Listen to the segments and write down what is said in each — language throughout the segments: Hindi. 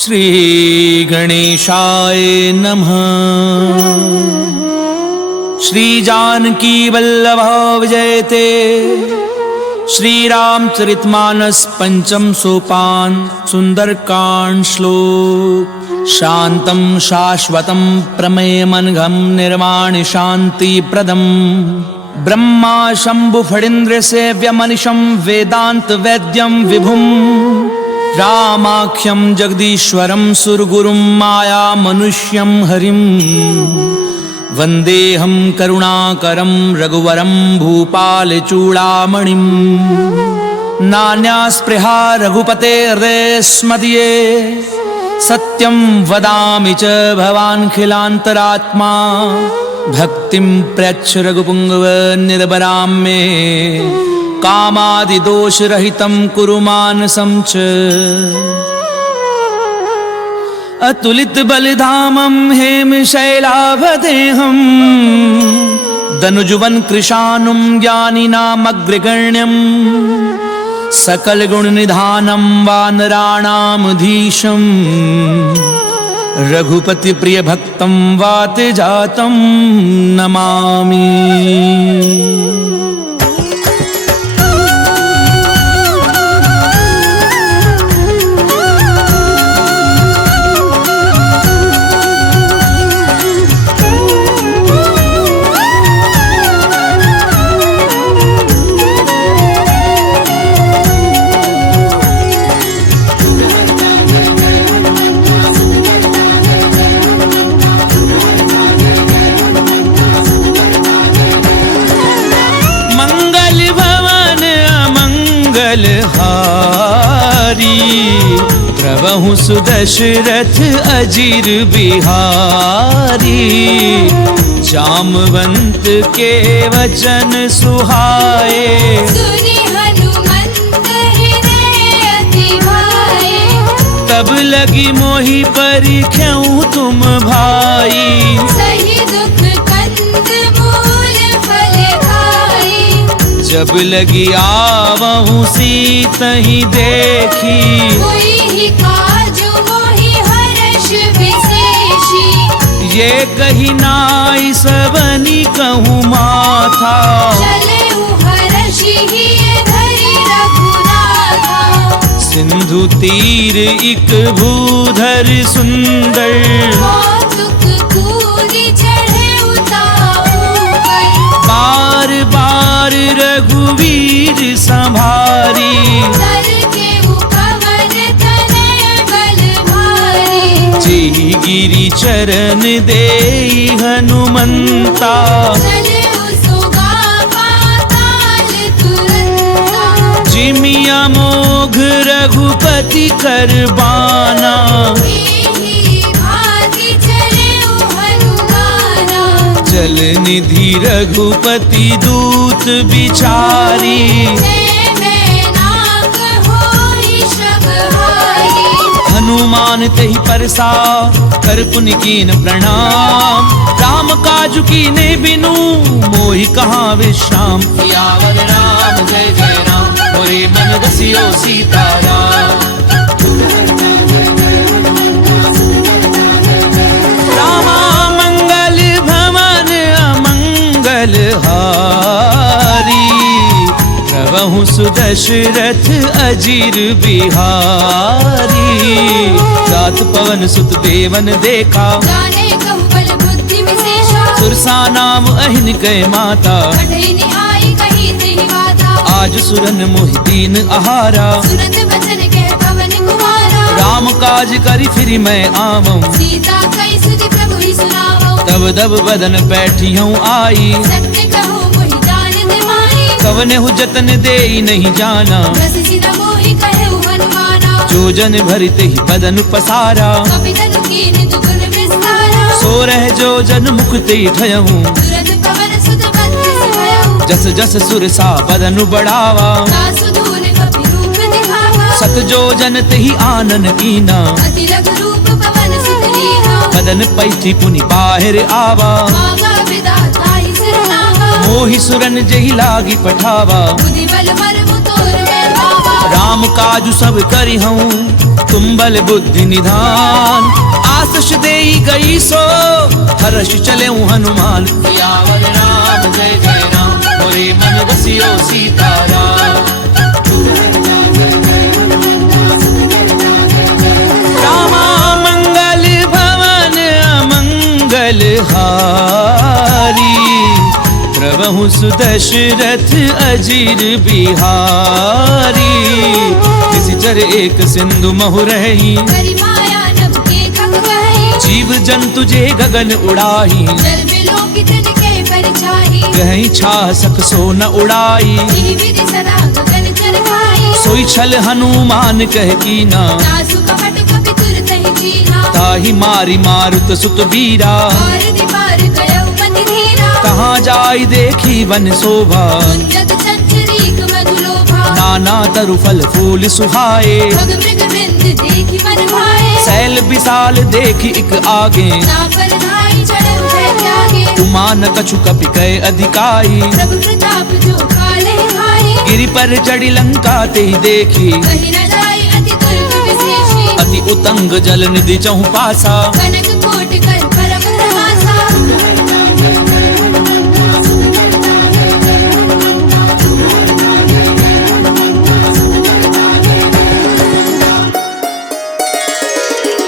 श्री गणेशाय नमः। श्री जानकी वल्लभ विजयते। श्री रामचरितमानस पंचम सोपान सुंदरकांड श्लोक। शांतं शाश्वतं प्रमेयमनघं निर्वाण शांति प्रदम ब्रह्मा शंभु फणीन्द्र सेव्यमनिशं वेदांत वैद्यं विभुं रामाख्यं जगदीश्वरं सुरगुरुं माया मनुष्यं हरिं वन्देऽहं करुणाकरं रघुवरं भूपालचूडामणिं। नान्यास्पृहा रघुपते हृदयस्मदीये सत्यं वदामि च भवान्खिलान्तरात्मा। भक्तिं प्रयच्छ रघुपुंगव निर्भरां मे कामादिदोषरहितं कुरु मानसं च। अतुलित बलिधामं हेमशैलाभदेहं दनुजुवन कृशानुं ज्ञानिनामग्रगण्यं सकल गुण निधानं वानराणामधीशं रघुपति प्रिय भक्तं वात जातं नमामि। प्रभु सुदशरथ अजीर बिहारी। जामवंत के वचन सुहाए सुनि हनुमंत हृदय अति भाए। तब लगी मोहि परिख्याऊं तुम भाई। सही दुख कंद मूल फल खाए। जब लगी आवहूं सीतहि देखी। कोई ही काजु मोहि हर्ष विशेषी। ये कही नाई सबनी कहूँ माथा। चलेउ हर्षि हिय धरि रघुनाथा। सिंधु तीर इक भूधर सुंदर। कौतुक कूदि चढ़ेउ ताऊ पर। बार बार रघुवीर संभारी। तर केउ पवन तनय बल भारी। जेहि गिरि चरण देई हनुमंता। चलेउ सुगा पाताल तुरंता। जिमिया मोघ रघुपति करबाना। एहि भांति चलेउ हनुमाना। जल निधि रघुपति दूत बिचारी। जय मैं नाक होई शबहारी। हनुमान तहि परसा कर पुनि कीन प्रणाम। राम काजु कीने बिनु मोहि कहाँ विश्राम। सियावर राम जय जय राम मोरे मन बसियो सीताराम। रामा मंगल भवन अमंगल हारी। प्रभु सुदशरथ अजीर बिहारी। रात पवन सुत देवन देखा। जाने कहु बल बुद्धि विशेषा। सुरसा नाम अहिन गए माता। कठिन आई कही तेहि बाता। आज सुरन मोहि दीन आहारा। सुनत बचन कह पवन कुमारा। राम काज करि फिर मैं आवऊं। सीता कई सुधि प्रभु ही सुनावो। तब दब बदन बैठी हूँ आई। सत्य कहु मोहि जान निमाई। कवने हु जतन देई नहीं जाना। रस सिर मोहि कहु हनुमाना। जो जन भरित ही बदन पसारा। कपि तनु कीन दुगुन विस्तारा। सो रह जो जन मुख ते ठयहूँ। तुरत पवन सुत बत्तीस भयउ। जस जस सुरसा बदन बढ़ावा। दासु दून कपि रूप दिखावा। सत जो जन तेहि आनन कीना। अति लघु रूप पवन सुत लीना। बदन पैठी पुनि बाहिर आवा। मांगा विधाता ही सिरनावा। मोहि सुरन जहि लागी पठावा। बुद्धि बल मर्म तोर में भावा। राम काजु सब करी हूँ तुम बल बुद्धि निधान। आशीष देई गई सो हर्ष चले हनुमान। सियावर राम जय जय राम, मोरे मन बसियो सीताराम। रामा मंगल भवन अमंगल हारी, प्रभु सुदशरथ अजीर बिहारी। निशिचर एक सिंधु महु रही, करि माया नभ के थक गए। जीव जंतु जे गगन उड़ाही, जल विलोकित निके परिछाई। कहीं छा सक सो न उड़ाई, इहि विधि सदा गगन चरखाई। सोई छल हनुमान कह कीना, तासु कपट कपि तुरत ही चीना। ताहि मारी मारुत सुत बीरा। और दीवार गयो पति धीरा। कहाँ जाई देखी वन शोभा, कुंजत चंचरीक मधुलोभा। नाना तरु फल फूल सुहाए। भग मृग बिंद देखि मन भाए। सैल विशाल देखी इक आगे, नापर धाई चढ़ऊ भय त्यागे। तुमान कछु कपि कय अधिकाई। प्रभु प्रताप जो काले हाय। गिरि पर चढ़ी लंका ते देखी, कहि न जाय अति दुर्ग विशेषी। अति उतंग जल निधि चहु पासा। कनक कोट कर परम प्रहासा।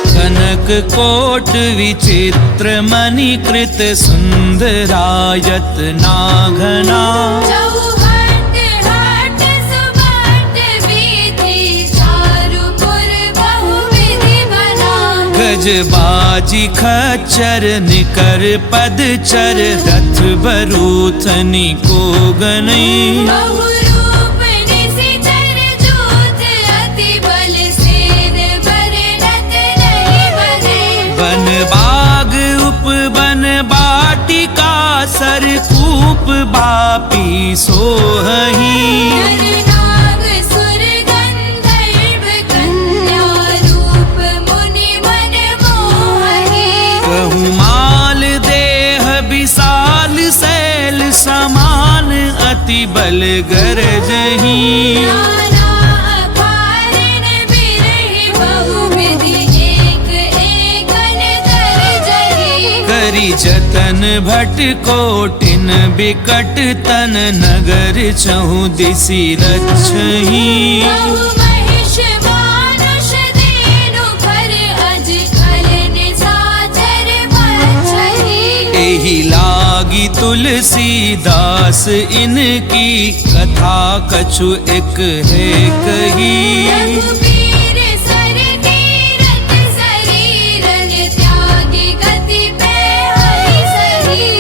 कनक कोट विचित्र मणिकृत सुंदरायत नाघना। चौहट हट सुबट विधि, चारुपुर बहुविधि बना। गजबाजी खच्चर निकर पदचर, रथ बरूथनी को गनई। बहुरूप निशिचर जूथ, अति बल सेन बरनत नहीं बने। वन बाग उपवन बाटिका, सरकूप बापी सोहही। नर नाग सुर गंधर्व, कन्या रूप मुनि मन मोहनी। कहूँ माल देह विशाल, शैल समान अति बल गरजही। नाना अकारण बिरहि, बहुविधि एक एकन तरजही। करी जतन भट कोटिन बिकट तन, नगर चहु दिसि रक्षही। बहु महिष मानुष देनु, पर अजकल निशाचर बचही। एहि लागी तुलसीदास, इनकी कथा कछु एक है कही। रघुबीर सर तीरथ शरीरन, त्यागी गति पे हरि सही।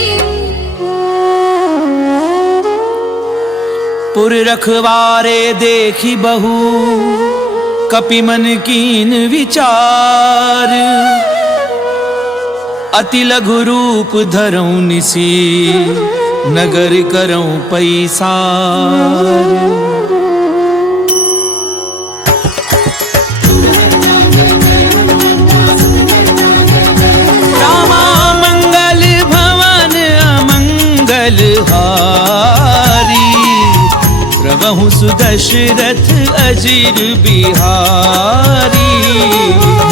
पुर रखवारे देखी बहु, कपि मन कीन विचार। अति लघु रूप धरऊं निसी, नगर करऊं पैसार। रामा मंगल भवन अमंगल हारी, प्रभु सुदशरथ अजीर बिहारी।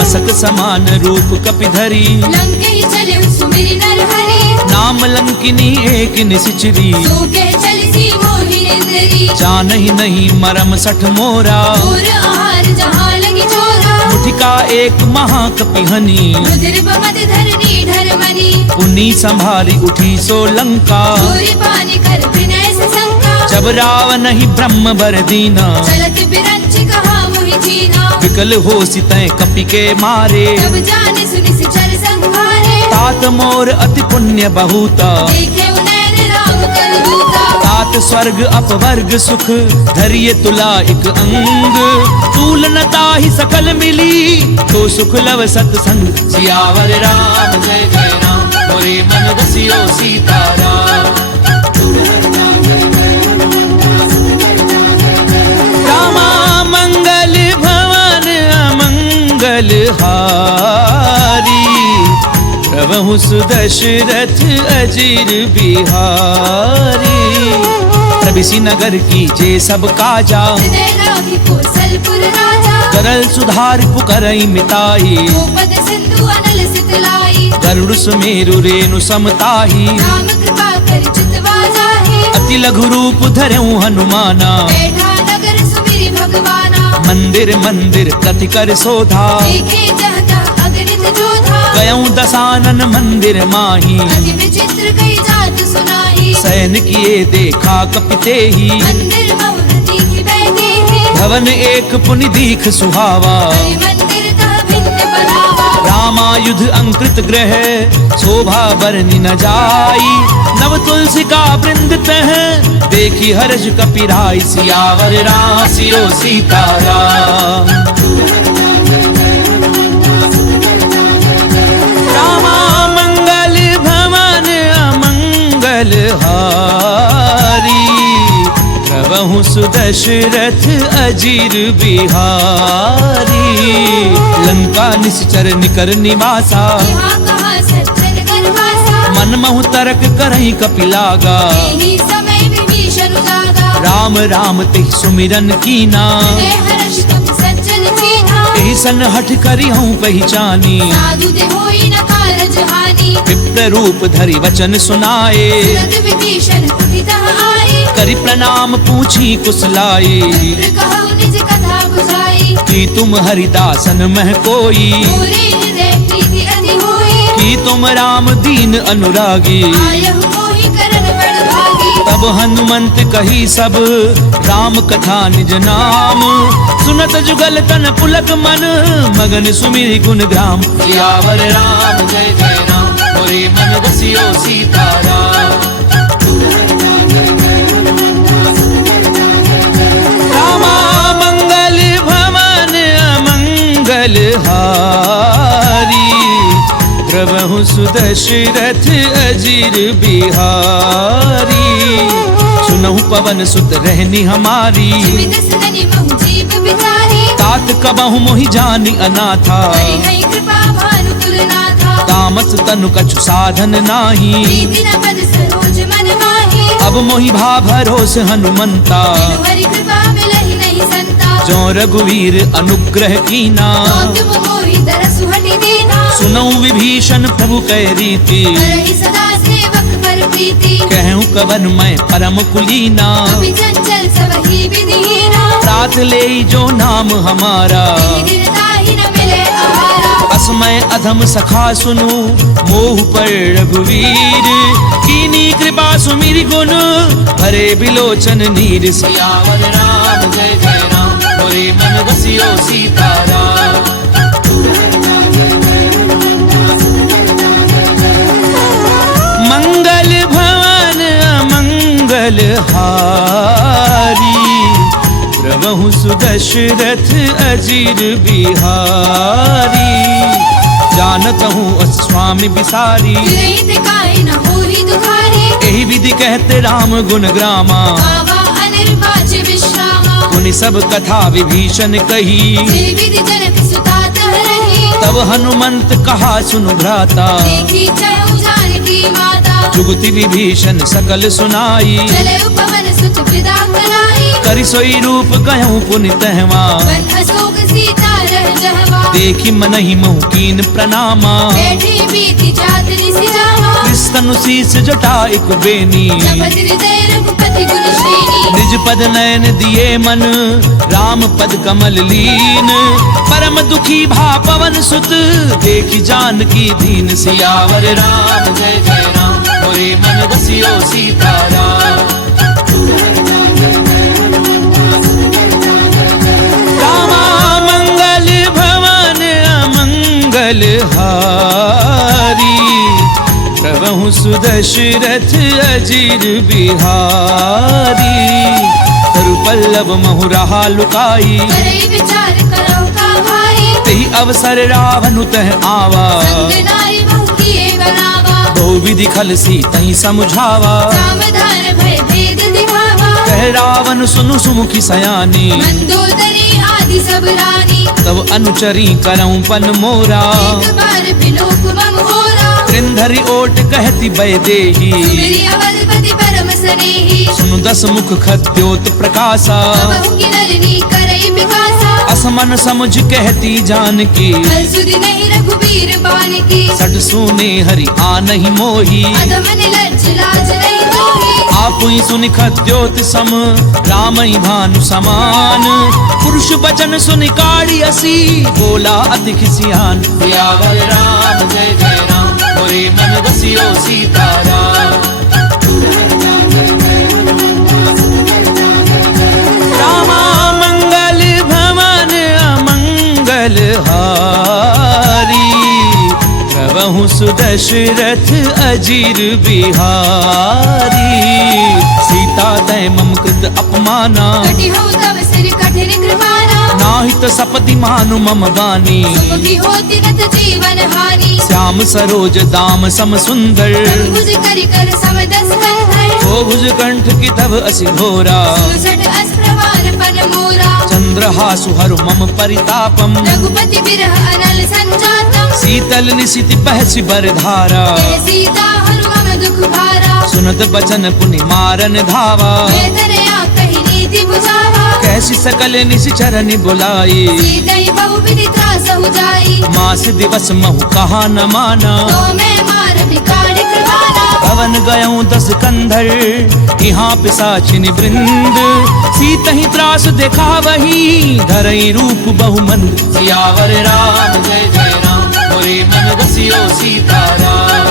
मसक समान रूप कपि धरी, लंकेहि चले सुमिरि नरहरि। नाम लंकिनी एक निशिचरी। सो कह चलिसी मोहिनींद्री। जानहि नहीं मरम सठ मोरा, और आहार जहाँ लगी चोरा। मुठिका एक महाकपि हनी, रुधिर बमत धरनी ढरमनी। पुनी संभारी उठी सो लंका। चोरी पानी कर विनय से शंका। जब रावण ही ब्रह्म बर दीना, चलत बिरंच कहा मोहि चीना। विकल हो सितय कपि के मारे। जब जाने सुनि सिचर संहारे। तात मोर अति पुण्य बहुता, देखे उनैन राम कर दूता। तात स्वर्ग अपवर्ग सुख, धरिय तुला एक अंग। तूल न ताहि सकल मिली, तो सुख लव सतसंग। सियावर राम जय जय राम, मोरे मन बसियो सीताराम। रामा मंगल भवन अमंगल हारी, प्रभु सुदशरथ अजीर बिहारी। प्रभिसी नगर की जे सब काजा, हृदय राखी कौशलपुर राजा। गरल सुधार पुकरई मिताई गोपद सिंधु अनल सितलाई गरुड़ सुमेरु रेणु समताही राम कृपा कर चितवा जाहे अति लघु रूप धरऊं हनुमाना बैठा नगर सुमिरि भगवाना मंदिर मंदिर कति कर शोधा देखे जहता अगणित जोधा गयऊं दसानन मंदिर माही अति विचित्र कई जात सुनाई सैन किए देखा कपिते ही मंदिर बहुरती की बैठे हैं भवन एक पुनि दीख सुहावा हरि मंदिर का भिन्न बनावा रामायुध अंकृत ग्रह शोभा बरनि न जाई नव तुलसी का वृंद तह देखी हर्ष कपिराई सियावर राम सियो सीताराम रामा मंगल भवन अमंगल हारी प्रभु सुदशरथ अजीर बिहारी लंका निश्चर निकर निवासा यहाँ कहाँ सज्जन करवासा मन महु तरक करहि कपिलागा यही समय विभीषण जागा राम राम ते सुमिरन कीना हृदय हर्ष कपि सज्जन चीन्हा एहि सन हठ करी हूँ पहचानी साधु दे होई न कारज हानि विप्र रूप धरि वचन सुनाए सुरत विभीषण उठित आए करि प्रणाम पूछी कुशलाए मित्र कहु निज कथा बुझाई कि तुम हरिदासन मह कोई मोरे हृदय प्रीति अति होई कि तुम राम दीन अनुरागी आयहु मोहि करन बड़ भागी तब हनुमंत कही सब राम कथा निज नाम सुनत जुगल तन पुलक मन मगन सुमिरि गुण ग्राम सियावर राम जय जय राम मोरे मन बसियो सीताराम रामा मंगल भवन अमंगल हारी प्रभु सुदशरथ अजीर बिहारी सुनहु पवन सुत रहनी हमारी जिमित सदनि महु जीव बिचारी तात कबहु मोहि जानी अनाथा हरि हरि कृपा भानु कुलनाथा तामस तनु कछु साधन नाही प्रीति न पद सरोज मन माही अब मोहि भा भरोस हनुमंता बिनु हरि कृपा मिलहि नहीं संता जो रघुवीर अनुग्रह कीना तो तुम मोहि तरसु हटि दीना सुनऊ विभीषण प्रभु कै रीति करहि सदा सेवक पर प्रीति कहूँ कवन मैं परम कुलीना कपि चंचल सबहि विधिहीना रात ले जो नाम हमारा दृढ़ता ही न मिले आहारा असमय अधम सखा सुनु मोह पर रघुवीर कीनी कृपा सुमिरि गुण भरे बिलोचन नीर सियावर राम जय जय राम मोरे मन बसियो सीताराम मंगल भवन अमंगल हारी प्रभु सुदशरथ अजीर बिहारी जानत हूँ स्वामी बिसारी रहित काई न होहि दुखारी यही विधि कहते राम गुण ग्रामा बाबा अनिर्वाच विश्रामा मुनि सब कथा विभीषण कही जिन विधि जनक सुता तह रही तब हनुमंत कहा सुनु भ्राता देखी चहु जानकी माता जुगति विभीषण सकल सुनाई चले उपवन सुत विदा कराई करि सोई रूप गयऊं पुनि तहवा वन अशोक सीता रह जहवा देखी मनहि महु कीन प्रणामा बैठी बीती जात निसि जावा कृष्ण शीस जटा एक बेनी जपत हृदय रघुपति गुण श्रेणी निज पद नयन दिए मन राम पद कमल लीन परम दुखी भा पवन सुत देखी जानकी दीन सियावर राम जय जय राम मोरे मन बसियो सीताराम रामा मंगल भवन अमंगल हारी प्रभु सुदशरथ अजीर बिहारी तरु पल्लव महु रहा लुकाई करे विचार करो का भाई तेहि अवसर रावण तह आवा संग नारी बहु किए बनावा बहु विधि खल सी तही समझावा सावधान भय भेद दिखावा कह रावण सुनु सुमुखी सयानी मंदोदरी आदि सब रानी तब अनुचरी करऊं पन मोरा एक बार बिलोक मम होरा त्रिंधरि ओट कहती बय देही मेरी अवधपति परम स्नेही सुनु दस मुख खद्योत प्रकाशा बहु की नलिनी करई विकासा असमन समझ कहती जानकी, कल सुधि नहीं रघुबीर बान की। सट सुने हरि आ नहीं मोही, अधम निर्लज्ज लाज नहीं मोही। आप ही सुनि खद्योत सम, राम ही भानु समान। पुरुष बचन सुनि काढ़ी असी, बोला अति खिसियान। सियावर राम जय जय राम, मोरे मन बसियो सीताराम। रामा मंगल भवन अमंगल हारी, प्रभु सुदशरथ अजीर बिहारी। सीता तय मम कृत अपमाना, कटि हो तव सिर कठिन कृपाना। नाहित सपति मानु मम बानी, सुखी होति नत जीवन हानि। श्याम सरोज दाम सम सुंदर, भुज करि कर सम दस कंधर। ओ भुज कंठ की तब असि घोरा, सुसट अस्त्रवान पन मोरा। चंद्रहासु हरु मम परितापम, रघुपति बिरह अनल संजातम। शीतल निशिति बहसि बरधारा, जय सीता हनुमम दुख भारा। सुनत बचन पुनि मारन धावा। वेदनया कहि नीति बुझावा। कैसी सकल निशिचरनि बुलाई, सीतई बहुविधि त्रासहु जाई। मास दिवस महु कहा न माना। तो मैं मार बिकाड़ कृपाना। भवन गयऊँ 10 कंधर, यहाँ पिशाचिनि वृंद। सीतहि त्रास देखावही, धरई रूप बहुमंद। सियावर राम जय जय राम, मोरे मन बसियो सीताराम।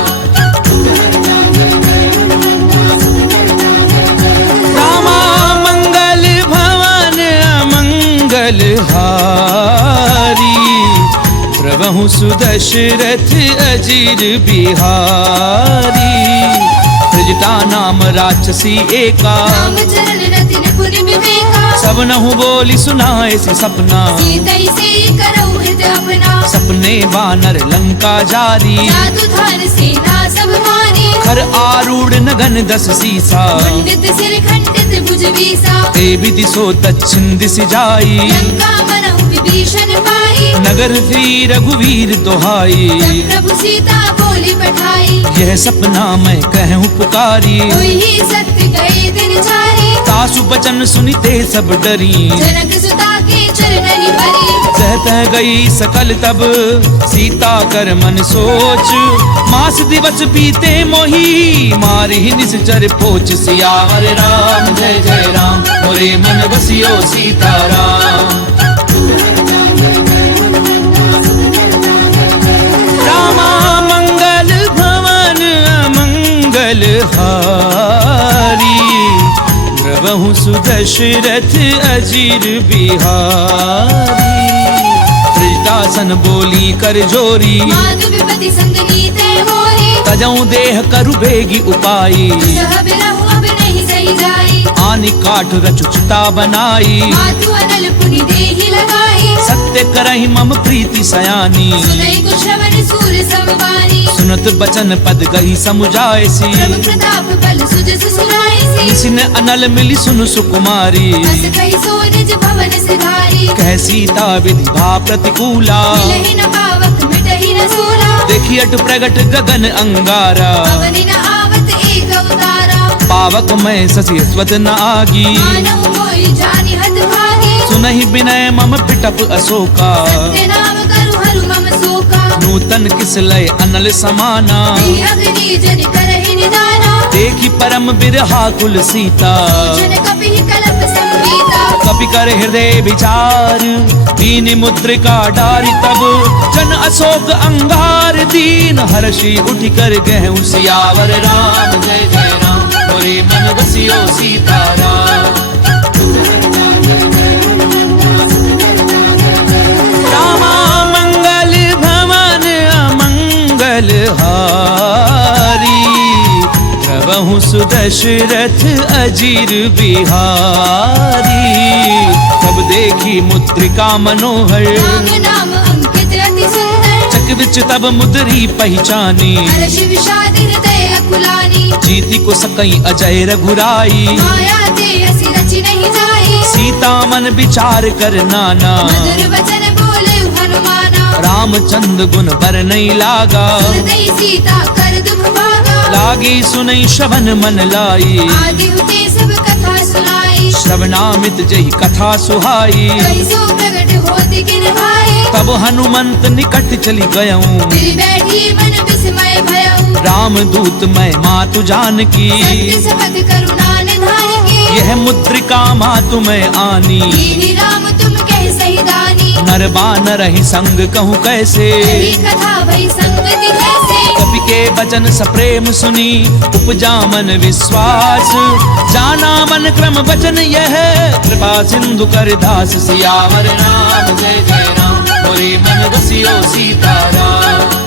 रामा मंगल भवन अमंगल हारी, प्रभु सुदशरथ अजीर बिहारी। त्रिजटा नाम राक्षसी एका, राम चरण रतिन पुनि विवेका। सब नहु बोली सुनाए से सपना। सीतई से करऊ हृदय अपना। सपने बानर लंका जारी, जादू धार सेना सब मारी। खर आरूढ़ नगन 10 सीसा। खंडित सिर खंडित भुज बीसा। ते विधि सो दक्षिण दिशि जाई, लंका मनहु विभीषण पाई। नगर श्री रघुवीर दोहाई। तब प्रभु सीता बोली पठाई। यह सपना मैं कहूँ पुकारी, हुई ही सत्य गए दिन चारी। सासु बचन सुनिते सब डरी, जनक सुता के चरणनि परी। सहत गई सकल तब सीता कर मन सोच। मास दिवस बीते मोही, मारी निश्चर पोच। सियावर राम जय जय राम, मोरे मन बसियो सीताराम। रामा मंगल भवन अमंगल हारी, प्रभु सुदशरथ अजीर बिहारी। त्रिजटासन बोली कर जोरी, माधु विपति संग नीते मोरी। तजऊ देह करु बेगी उपाई। सह बिरहु अब नहीं सही जाई। आनि काठ रचुचिता बनाई, मातु अनल पुनि देहि लगाई। सत्य करहि मम प्रीति सयानी। सुनई कुश्रवण सूर समवानी। सुनत बचन पद गही समुझायसी, प्रभु प्रताप बल सुजस सुनाईसी। निसिन अनल मिली सुनु सुकुमारी। बस कहि सो निज भवन सिधारी। कह सीता विधि भा प्रतिकूला, मिलहि न पावक मिटहि न सूरा। देखी अट प्रगट गगन अंगारा। पवनि न आवत एक अवतारा। पावक मैं ससी स्वत न आगी, मानहु मोहि जानि हत भागी। सुनहि विनय मम पिटप अशोका। सत्य नाम करु हरु मम शोका। नूतन किस लय अनल समाना, देहि अग्नि जनि करहि निदाना। देखी परम बिरहा कुल सीता। जन कपिहि कलप संवीता। कपि कर हृदय विचार, दीन मुद्रिका डारी। तब जन अशोक अंगार, दीन हर्षि उठ कर गहु। सियावर राम जय जय राम, मोरे मन बसियो सीताराम। रामा मंगल भवन अमंगल हारी, प्रभु सुदशरथ अजीर बिहारी। तब देखी मुद्रिका मनोहर, राम नाम अंकित अति सुंदर। चक विच तब मुद्री पहचानी। हर्ष विषाद हृदय अकुलानी। जीति को सकई अजय रघुराई, माया ते असि रचि नहीं जाई। सीता मन विचार कर नाना। मधुर वचन बोले हनुमाना। रामचंद्र गुण बर नहीं लागा, सुनते सीता कर दुख भागा। लागी सुनई श्रवण मन लाई। आदि हुते सब कथा सुनाई। श्रवणामित जही कथा सुहाई। कहीं सो प्रगट होती किन भाई, तब हनुमंत निकट चली गयऊं। फिर बैठी मन विस्मय भयऊ। राम दूत मैं मातु जानकी, सत्य समत करुणा निधान की। यह मुद्रिका मातु मैं आनी। दीनी राम तुम कह सही दानी, नर बानर ही संग कहूँ कैसे। यही कथा भई संगति जैसे। कपि के वचन सप्रेम सुनी, उपजा मन विश्वास। जाना मन क्रम वचन यह, कृपा सिंधु कर दास। सियावर राम जय जय राम, मोरे मन बसियो सीताराम।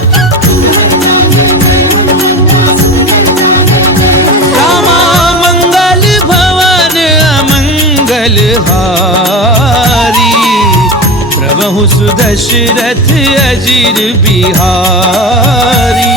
रामा मंगल भवन अमंगल हारी, प्रभु सुदशरथ अजिर बिहारी।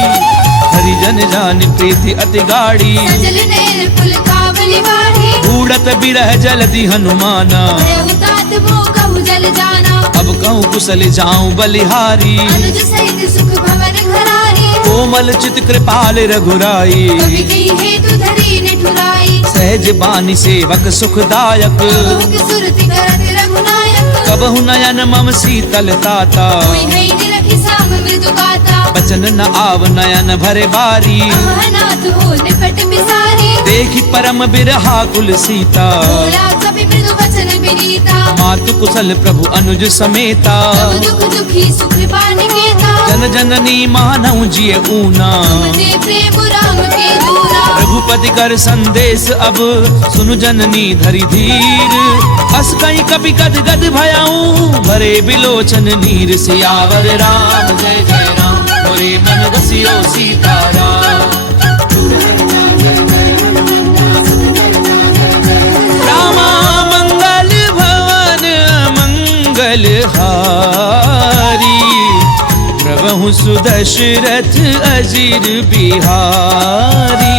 हरिजन जान प्रीति अति गाढ़ी, सजल नैन पुल कावली वाढ़ी। उड़त बिरह जलधि हनुमाना, भयउ तात मोह कहु जल जाना। अब कहूँ कुशल जाऊं बलिहारी। अनुज सहित सुख भवन घरारी, कोमल चित कृपाल रघुराई। कवि कही हेतु धरी निठुराई। सहज बानी सेवक सुखदायक, बहु सुरति करत रघुनायक। कबहु नयन मम शीतल ताता। कोई है निरखि साम मृदु गाता, बचन न आव नयन भरे बारी। अमरनाथ हो निपट बिसारी। देखी परम बिरहा कुल सीता, बोला कवि मृदु वचन विनीता। मातु कुशल प्रभु अनुज समेता। सब दुख दुखी सुख पानिकेता। जन जननी मानव जिय ऊना, ते प्रेम राम के दूरा। रघुपति कर संदेश अब, सुनु जननी धरि धीर। अस कहीं कपि गद गद भयाऊं, भरे बिलोचन नीर। सियावर राम जय जय राम, मोरे मन बसियो सीताराम। रामा मंगल भवन मंगल हारी, प्रभु सुदशरथ अजिर बिहारी।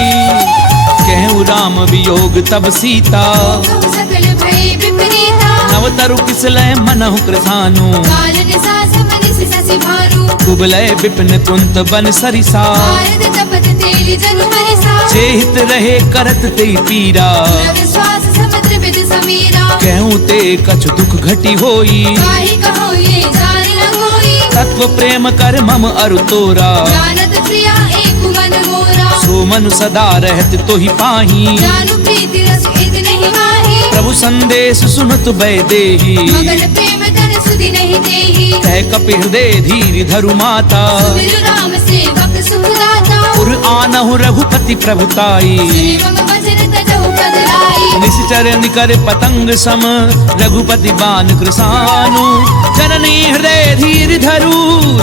कहूँ राम वियोग तब सीता, कहु सकल भय विपरीता। नव तरु किसलय मनहु कृतानु। कारण सास मनिस ससि भानु, कुबलय विपिन कुंत बन सरिसा। भारत तपत तेलि जनु मरिसा। चेहित रहे करत ते पीरा, विश्वास समुद्र विद समीरा। कहूँ ते कछु दुख घटी होई। काहि कहो ये जान न कोई, तत्व प्रेम कर मम अरु तोरा। जानत प्रिया एक मन मोरा। सो मनु सदा रहत तो ही पाही। जानु प्रीति रस इत नहीं माही। प्रभु संदेश सुनत बै देही। मगन प्रेम धन सुधि नहीं देही। कह कपि हृदय धीर धरु माता। सुमिरु राम सेवक सुखदाता। पुर आनहु रघुपति प्रभुताई। सुनि मम वचन तजहु पद लाई। निश्चर निकर पतंग सम, रघुपति बान कृसानु। जननी हृदय धीर धरु,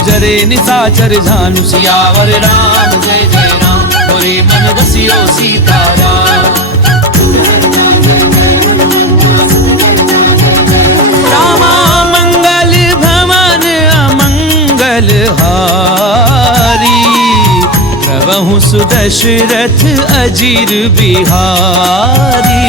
जरे निशाचर झानु। सियावर राम जय जय राम, मोरे मन बसियो सीताराम। रामा मंगल भवन अमंगल हारी, प्रभु सुदशरथ अजिर बिहारी।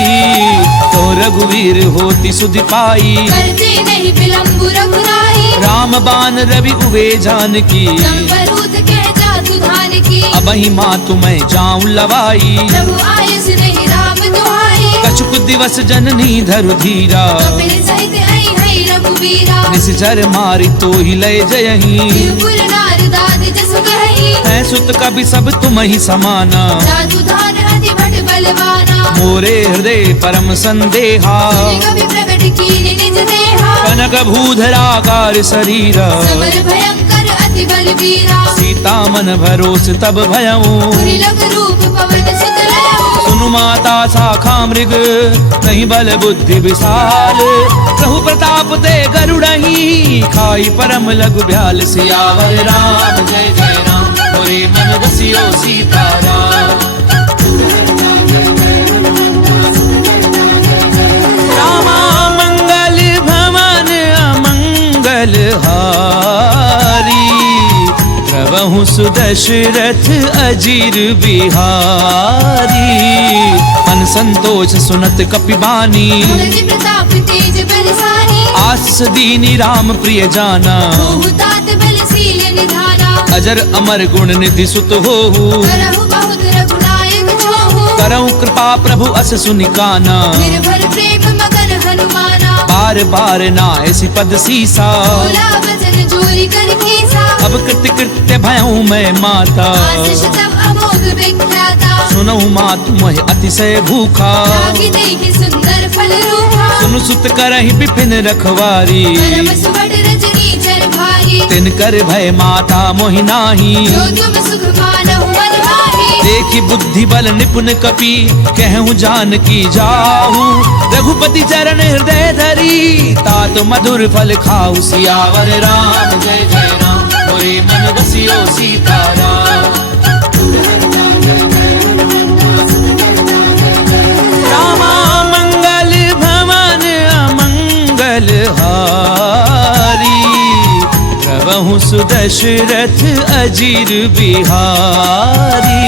तो रघुवीर होती सुधि पाई, करते नहीं विलंबु रघुराई। राम बान रवि उवे जानकी। संपरूत कह जातु धान की। अबहि मातु मैं जाऊं लवाई। प्रभु आयस नहीं राम दुहाई। कछुक दिवस जननी धरु धीरा। कपिल सहित आई है रघुबीरा। निश्चर मारी तो ही लय जयही। त्रिपुर नार दाद जसु गहई। है सुत कवि सब तुम ही समाना। जातु धान अति भट बलवाना। मोरे हृदय परम संदेहा। सुनि कवि प्रगट कीन निज देहा। कनक भूधराकार शरीरा। समर भयंकर अति बलवीरा। सीता मन भरोस तब भयऊं। पुरि लग रूप पवन सुत लयऊ। सुनु माता शाखा मृग, नहीं बल बुद्धि विशाल। प्रभु प्रताप ते गरुड़ही, खाई परम लघु ब्याल। सियावर राम जय जय राम, मोरे मन बसियो सीताराम। रामा मंगल भवन अमंगल हारी, प्रभु सुदशरथ अजिर बिहारी। मन संतोष सुनत कपिबानी, मुनि प्रताप तेज बलसानी। आस दीनी राम प्रिय जाना। मोहु तात बलशील निधाना। अजर अमर गुण निधि सुत होहु। करहु बहुत रघुनायक छोहु। करहु कृपा प्रभु अस सुनिकाना। निर्भर प्रेम बार बार ना ऐसी पद सीसा। बोला वचन जोरी कर खीसा। अब कृत्य कृत्य भयऊ मैं माता। आशीष तब अमोघ विख्याता। सुनऊ मात मोह अतिशय भूखा। लागी देखी सुंदर फल रूपा। सुन सुत करहि विपिन रखवारी। परम सुबह रजनी चर भारी। तिन कर भय माता मोहि नाही। जो तुम सुख मानहु मन माही। देखी बुद्धि बल निपुण कपि कहूँ जानकी जाहू। रघुपति चरण हृदय धरी तात मधुर फल खाऊ। सियावर राम जय जय राम मोरे मन बसियो सीताराम। रामा मंगल भवन अमंगल हारी। प्रभु सुदशरथ अजीर बिहारी।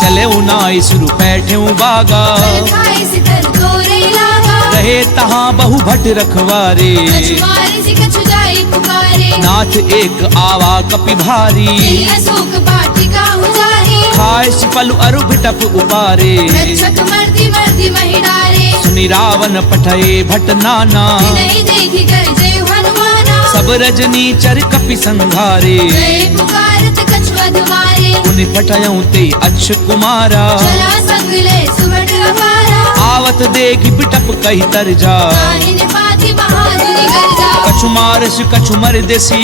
चले उनाई सुरु बैठे बागा। खाए सितर तोरे लागा। रहे तहाँ बहु भट रखवारे। कछु मारे से कछु जाए पुकारे। नाथ एक आवा कपि भारी। तेरी अशोक वाटिका उजारी। खाए सिपलु अरु भिटप उपारे। रक्षक मर्दी मर्दी महिडारे। सुनि रावण पठये भट नाना। नहीं देखी कर जय हनुमाना। सब रजनी चर कपि संघारे। जय पुकारत कछु अधमारे। उनि पठयऊ ते अक्ष कुमारा। चला संग ले सुबह अपारा। आवत देखि बिटप कही तर जा। काहिन पाथी महाजुनि गर्जा। कछु मारस कछु मर देसी।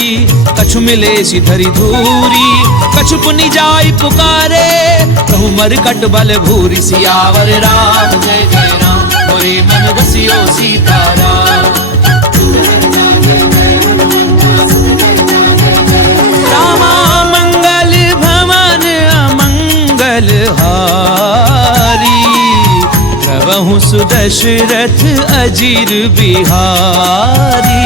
कछु मिले सी धरी धूरी। कछु पुनि जाय पुकारे। कहु मर कट बल भूरी। सियावर राम जय जय राम मोरे मन बसियो सीताराम। रामा मंगल भवन अमंगल हारी। प्रभु सुदशरथ अजीर बिहारी।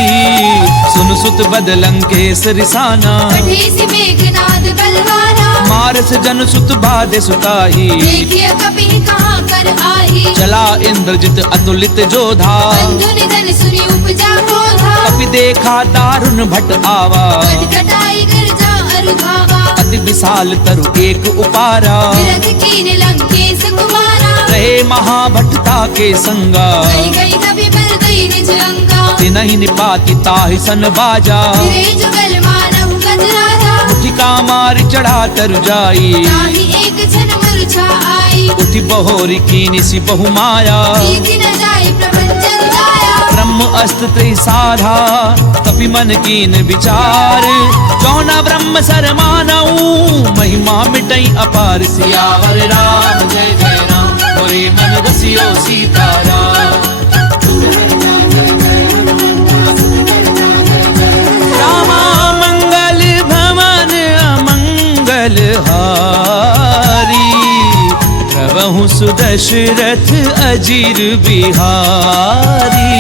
सुन सुत बदलंकेश रिसाना। बढ़े से मेघनाद बलवाना। मारस जन सुत बाधे सुताही। देखिए कभी कहाँ कर आही। चला इंद्रजित अतुलित जोधा। बंधु निधन सुनी उपजा क्रोधा। कपि देखा दारुण भट आवा। कटकटाई गर्जा अरु धावा। अति विशाल तरु एक उपारा। विरध कीन लंकेश कुमारा। रहे महाभटता के संगा। गई गई कभी पर गई निज अंगा। तिनहि निपाति ताहि सन बाजा। फिरे जुगल मानहु गजराजा। मुठिका मार चढ़ा तर जाई। ताहि एक क्षण मूर्छा आई। उठि बहोरी कीनि सि बहु माया। रीति न जाए प्रपंचन जाया। ब्रह्म अस्त्र त्रिसाधा कपि मन कीन विचार। जौना ब्रह्म सर मानऊ महिमा मिटई अपार। सियावर राम जय जय राम मोरे मन बसियो सीताराम। रामा मंगल भवन अमंगल हारी। प्रभु सुदशरथ अजीर बिहारी।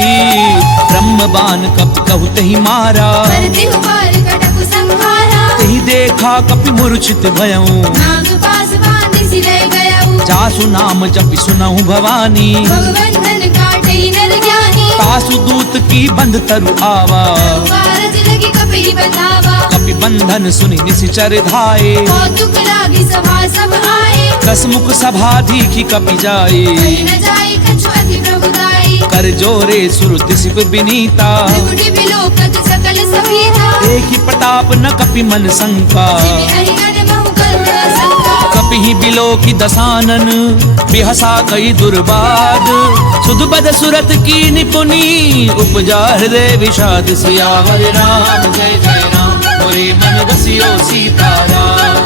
ब्रह्मबान कपि कहु तहि मारा। करते हुबार कटक संहारा। तहि देखा कपि मूर्छित भयऊ। नाग पास बांधि सिले गयऊ। जासु नाम जपि सुनहु भवानी। भगवंधन काटे नर ज्ञानी। तासु दूत की बंध तरु आवा। कारज लगी कपि बतावा। कपि बंधन सुनि निशिचर धाये। कौतुक लागी सभा सब आए। दसमुख सभा दीखि कपि जाए। कहीं न जाए कछु अति प्रभुदाई। कर जोरे सुर दिसिप बिनीता। त्रिपुटी बिलोकत सकल सभीता। देखि प्रताप न कपि मन शंका। जिमि अहिगन बहु करुणा शंका। कपि ही बिलो की दसानन बिहसा कई दुर्बाद। सुध बद सुरत की निपुनी उपजा हृदय विषाद। सियावर राम जय जय राम मोरे मन बसियो सीताराम।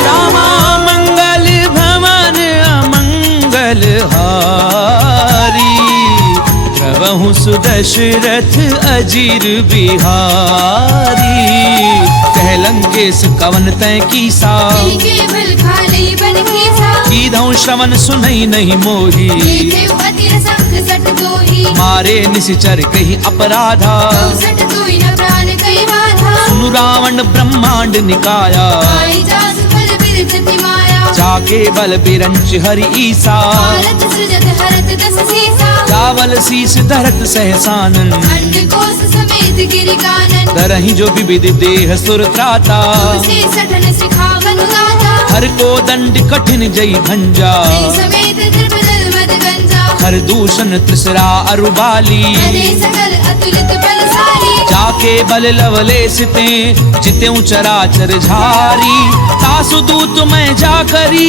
रामा मंगल भवन अमंगल हारी। प्रभु सुदशरथ अजीर बिहारी। कह लंकेश कवन तै कीसा। केवल खाले बन खीसा। कीधौ श्रवण सुनई नहीं मोही। देखे अति रसंख सट दोही। मारे निशिचर कही अपराधा। सट दोई न प्राण कई बाधा। सुनु रावण ब्रह्मांड निकाया। आई जासु फल बिरचति माया। जाके बल बिरंच हरि ईसा। भारत सृजत हरत दस सीसा। चावल शीस धरत सहसानन। अंड कोस समेत गिरि कानन। तरहि जो विविध देह सुर त्राता। से सठन सिखावन गाता। हर को दंड कठिन जई भंजा। समेत त्रिपद हर दूषण त्रिसरा अरुबाली हरे सकल अतुलित बलशाली जाके बल लवले सिते जित्यूं चराचर झारी तासु दूत मैं जा करी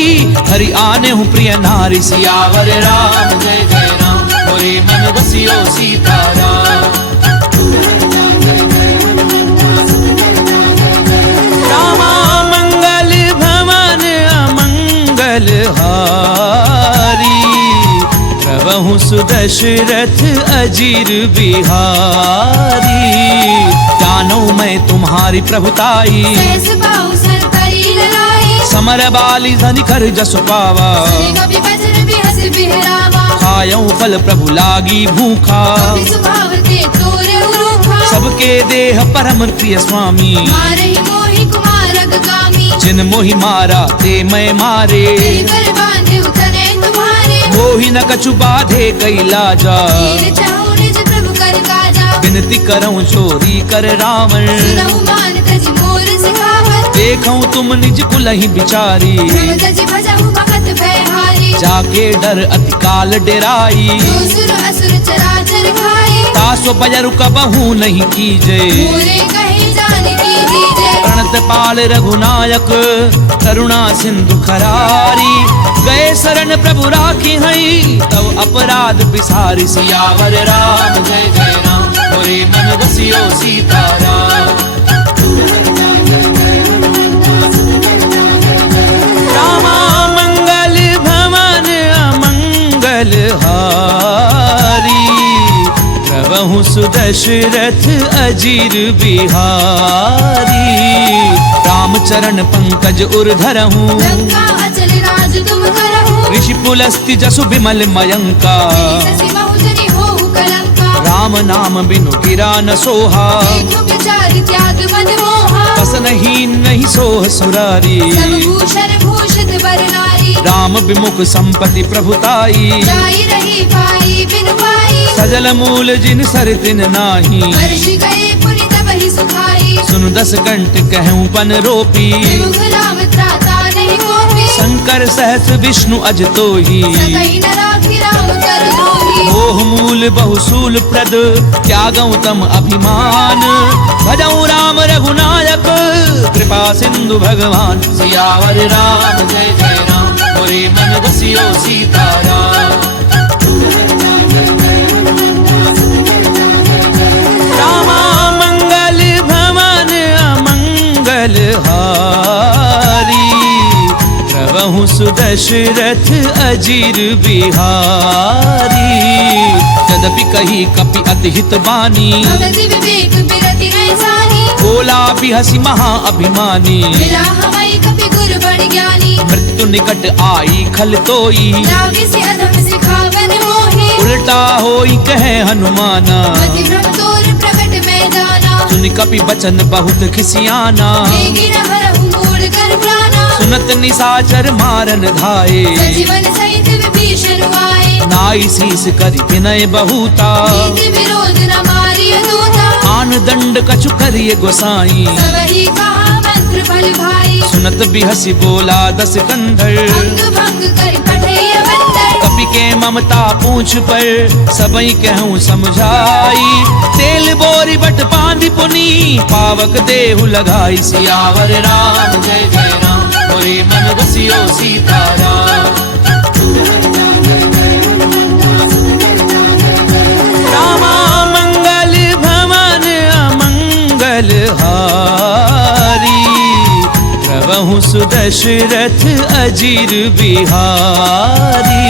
हरि आने हूँ प्रिय नारी सियावर राम जय जय राम मोरे मन बसियो सीताराम रामा मंगल भवन अमंगल हारी प्रभु सुदशरथ अजीर बिहारी जानो मैं तुम्हारी प्रभुताई सहस पाऊं सर करी ललाई समर बाली धनि कर जस पावा सुनि कपि वज्र बिहस बिहरावा खायऊ फल प्रभु लागी भूखा कपि स्वभाव ते तोरे उरूखा सबके देह परम प्रिय स्वामी मारहि मोहि कुमारक कामी जिन मोहि मारा ते मैं मारे तेरी पर बांधे उतरे तुम्हारे मोहि न कछु बाधे कैलाजा तीर चाहूं निज प्रभु कर काजा विनती करऊं चोरी कर रावण सुनहु मान तज मोर सिखावत देखऊं तुम निज कुलहि बिचारी प्रभु तज भजहु भगत भयहारी जाके डर अति काल डेराई जो सुर असुर चराचर खाए तासो बजरु कबहू नहीं कीजे मोरे कहे जान की दीजे प्रणत पाल रघुनायक करुणा सिंधु खरारी गए शरण प्रभु राखी हई तब अपराध बिसारी सियावर राम जय जय राम मोरे मन बसियो सीताराम रामा मंगल भवन अमंगल हारी प्रभु सुदशरथ अजीर बिहारी राम चरण पंकज उर धरहूँ लंका अचल राज तुम करहु ऋषि पुलस्ति जसु विमल मयंका शशि बहुजनी होहु कलंका राम नाम बिनु गिरा न सोहा देखो विचार त्याग मद मोहा कसनहीन नहीं सोह सुरारी सब भूषण भूषित वर नारी राम विमुख संपत्ति प्रभुताई जाई रही पाई बिनु पाई सजल मूल जिन सर तिन नाही वर्ष गए पुनि तब ही सुखाई सुन दस कंठ कहूँ पन रोपी विमुख राम त्राता नहीं कोपी शंकर सहस विष्णु अज तोही सकई न राखी राम कर दोही मोह मूल बहुसूल प्रद त्यागऊ तम अभिमान भजऊ राम रघुनायक कृपा सिंधु भगवान सियावर राम जय जय राम मोरे मन बसियो सीताराम रामा मंगल भवन अमंगल हारी प्रभु सुदशरथ अजीर बिहारी यद्यपि कही कपि अति हित बानी भगति विवेक बिरति रैसानी बोला बिहसी महा अभिमानी मिला हवाई कपि गुर बड़ ज्ञानी मृत्यु निकट आई खल तोई लागे से अधम सिखावन मोहे उल्टा होई कहे हनुमाना मति भ्रम तोर प्रकट में जाना सुन कपि बचन बहुत खिसियाना वेगी न हरहु मूढ़ कर प्राणा सुनत निसाचर मारन धाये सजीवन सहित विभीषण आए नाई शीस करि विनय बहुता नीति विरोध न मारिय दूता आन दंड कछु करिय गोसाई सबहि कहा मंत्र फल भाई सुनत बिहसी बोला दस कंधर अंग भंग कर पठेय बंदर कपि के ममता पूछ पर सबई कहूँ समझाई तेल बोरी बट बांधि पुनी पावक देहु लगाई सियावर राम जय जय राम मोरे मन बसियो सीताराम रामा मंगल भवन अमंगल हारी प्रभु सुदशरथ अजीर बिहारी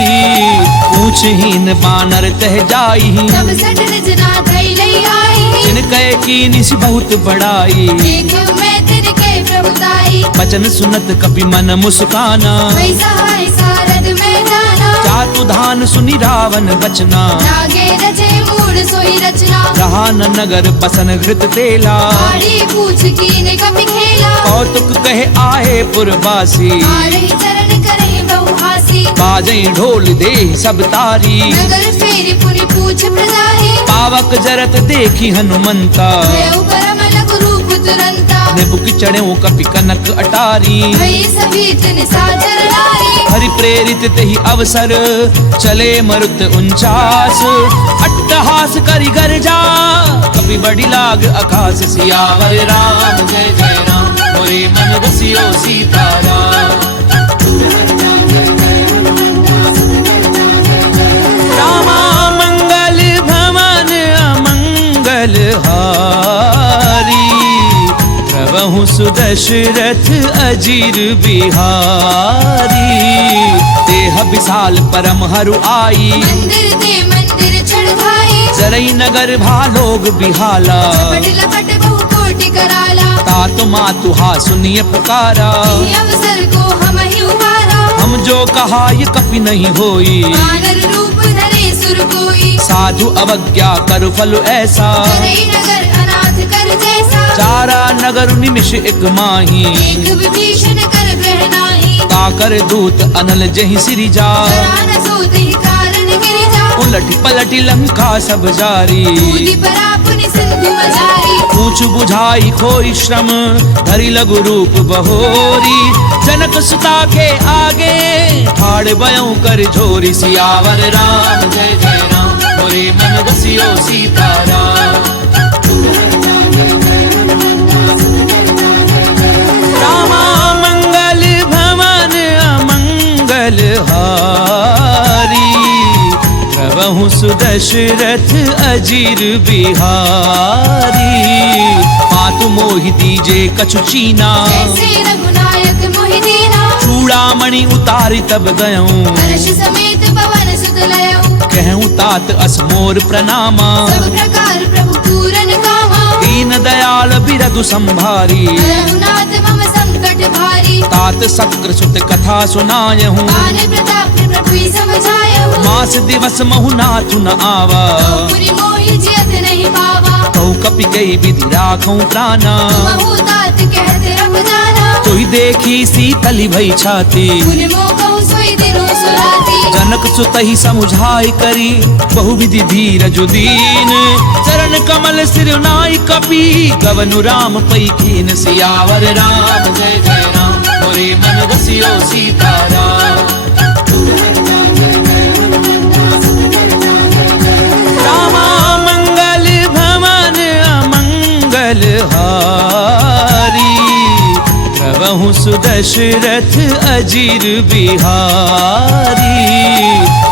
पूछहीन बानर तह जाई तब सट रचना थई लई आई जिन कह की निस बहुत बड़ाई देखो मैं तिनके प्रभुताई बचन सुनत कपि मन मुस्काना वै सहाय सारद में जाना जातु धान सुनि रावण बचना लागे रचे मूढ़ सोई रचना रहा न नगर बसन घृत तेला आड़ी पूछ कीने कपि खेला कौतुक कहे आए पुरवासी आरही चरण करे बहुहासी बाजई ढोल दे सब तारी नगर फेरी पुनि पूछ प्रजारी पावक जरत देखी हनुमंता भयउ परम लघु रूप तुरंता निबुक चढ़ो कपि कनक अटारी भई सभीत निशाचर नारी हरि प्रेरित तेहि अवसर चले मरुत 49 अट्टहास करि गर्जा कपि बड़ी लाग आकाश सियावर राम जय जय राम मोरे मन बसियो सीताराम रामा मंगल भवन अमंगल हारी प्रभु सुदशरथ अजीर बिहारी देह विशाल परम हरु आई मंदिर ते मंदिर चढ़ाई जरई नगर भालोग बिहाला पट लपट बहु कोटि कराला तात मातु हा सुनिय पुकारा ये अवसर को हम ही उबारा हम जो कहा ये कपि नहीं होई वानर रूप धरे सुर कोई साधु अवज्ञा कर फल ऐसा करई नगर अनाथ कर जैसा चारा नगर निमिष एक माही एक विभीषण कर ग्रह नाही ताकर दूत अनल जहि सिरि जा जरा न सोते ही कारण गिर जा उलट पलट लंका सब जारी कूदी परा पुनि सिंधु मजारी पूछ बुझाई खोई श्रम धरि लघु रूप बहोरी जनक सुता के आगे ठाड़ बयों कर झोरी सियावर राम जय जय राम मोरे मन बसियो सीताराम रामा मंगल भवन अमंगल हारी प्रभु सुदशरथ अजीर बिहारी मातु मोहि दीजे कछु चीना जैसे रघुनायक मोहि दीना चूड़ामणि उतारी तब गयूं हर्ष समेत पवन सुत लयऊ कहूं तात असमोर प्रणामा सब प्रकार प्रभु पूरन कामा दीन दयाल बिरधु संभारी रघुनाथ मम संकट भारी तात सक्र सुत कथा सुनायहूं मान प्रताप प्रभु ही समझायऊ मास दिवस महु नाथु न आवा पुनि मोहि जियत नहीं पावा कहूं कपि कई विधि राखूं प्राणा महु तात कहते रब जाना तोहि देखी सीतली भई छाती पुनि मोह कहु सोई दिनो सुराती जनक सुतहि समुझाई करी बहुविधि धीरज दीन चरण कमल सिर नाई कपि गवनु राम पै कीन सियावर राम जय जय राम मोरे मन बसियो सीताराम रामा मंगल भवन अमंगल हारी प्रभु सुदशरथ अजीर बिहारी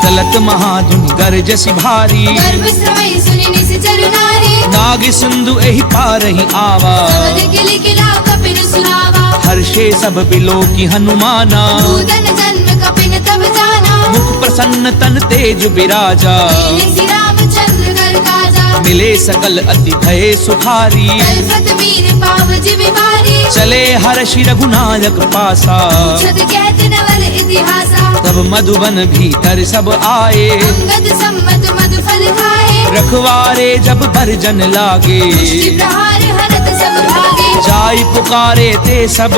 चलत महाधुनि गरजसि भारी गर्भ श्रवई सुनि निश्चर नारी नाग सिंधु एहि पारहि आवा सबद किलि किला कपिन सुनावा हर्षे सब बिलो की हनुमाना भूतन जन्म कपिन तब जाना मुख प्रसन्न तन तेज बिराजा लील्हि रामचंद्र कर काजा मिले सकल अति भय सुखारी कल्पत मीन पाव जिव भारी चले हर्षि रघुनायक पासा छद कहत नवल इतिहासा तब मधुबन भीतर सब आए अंगद सम्मत मधु फल खाए रखवारे जब भरजन लागे मुष्टि प्रहार हरत सब भागे जाई पुकारे ते सब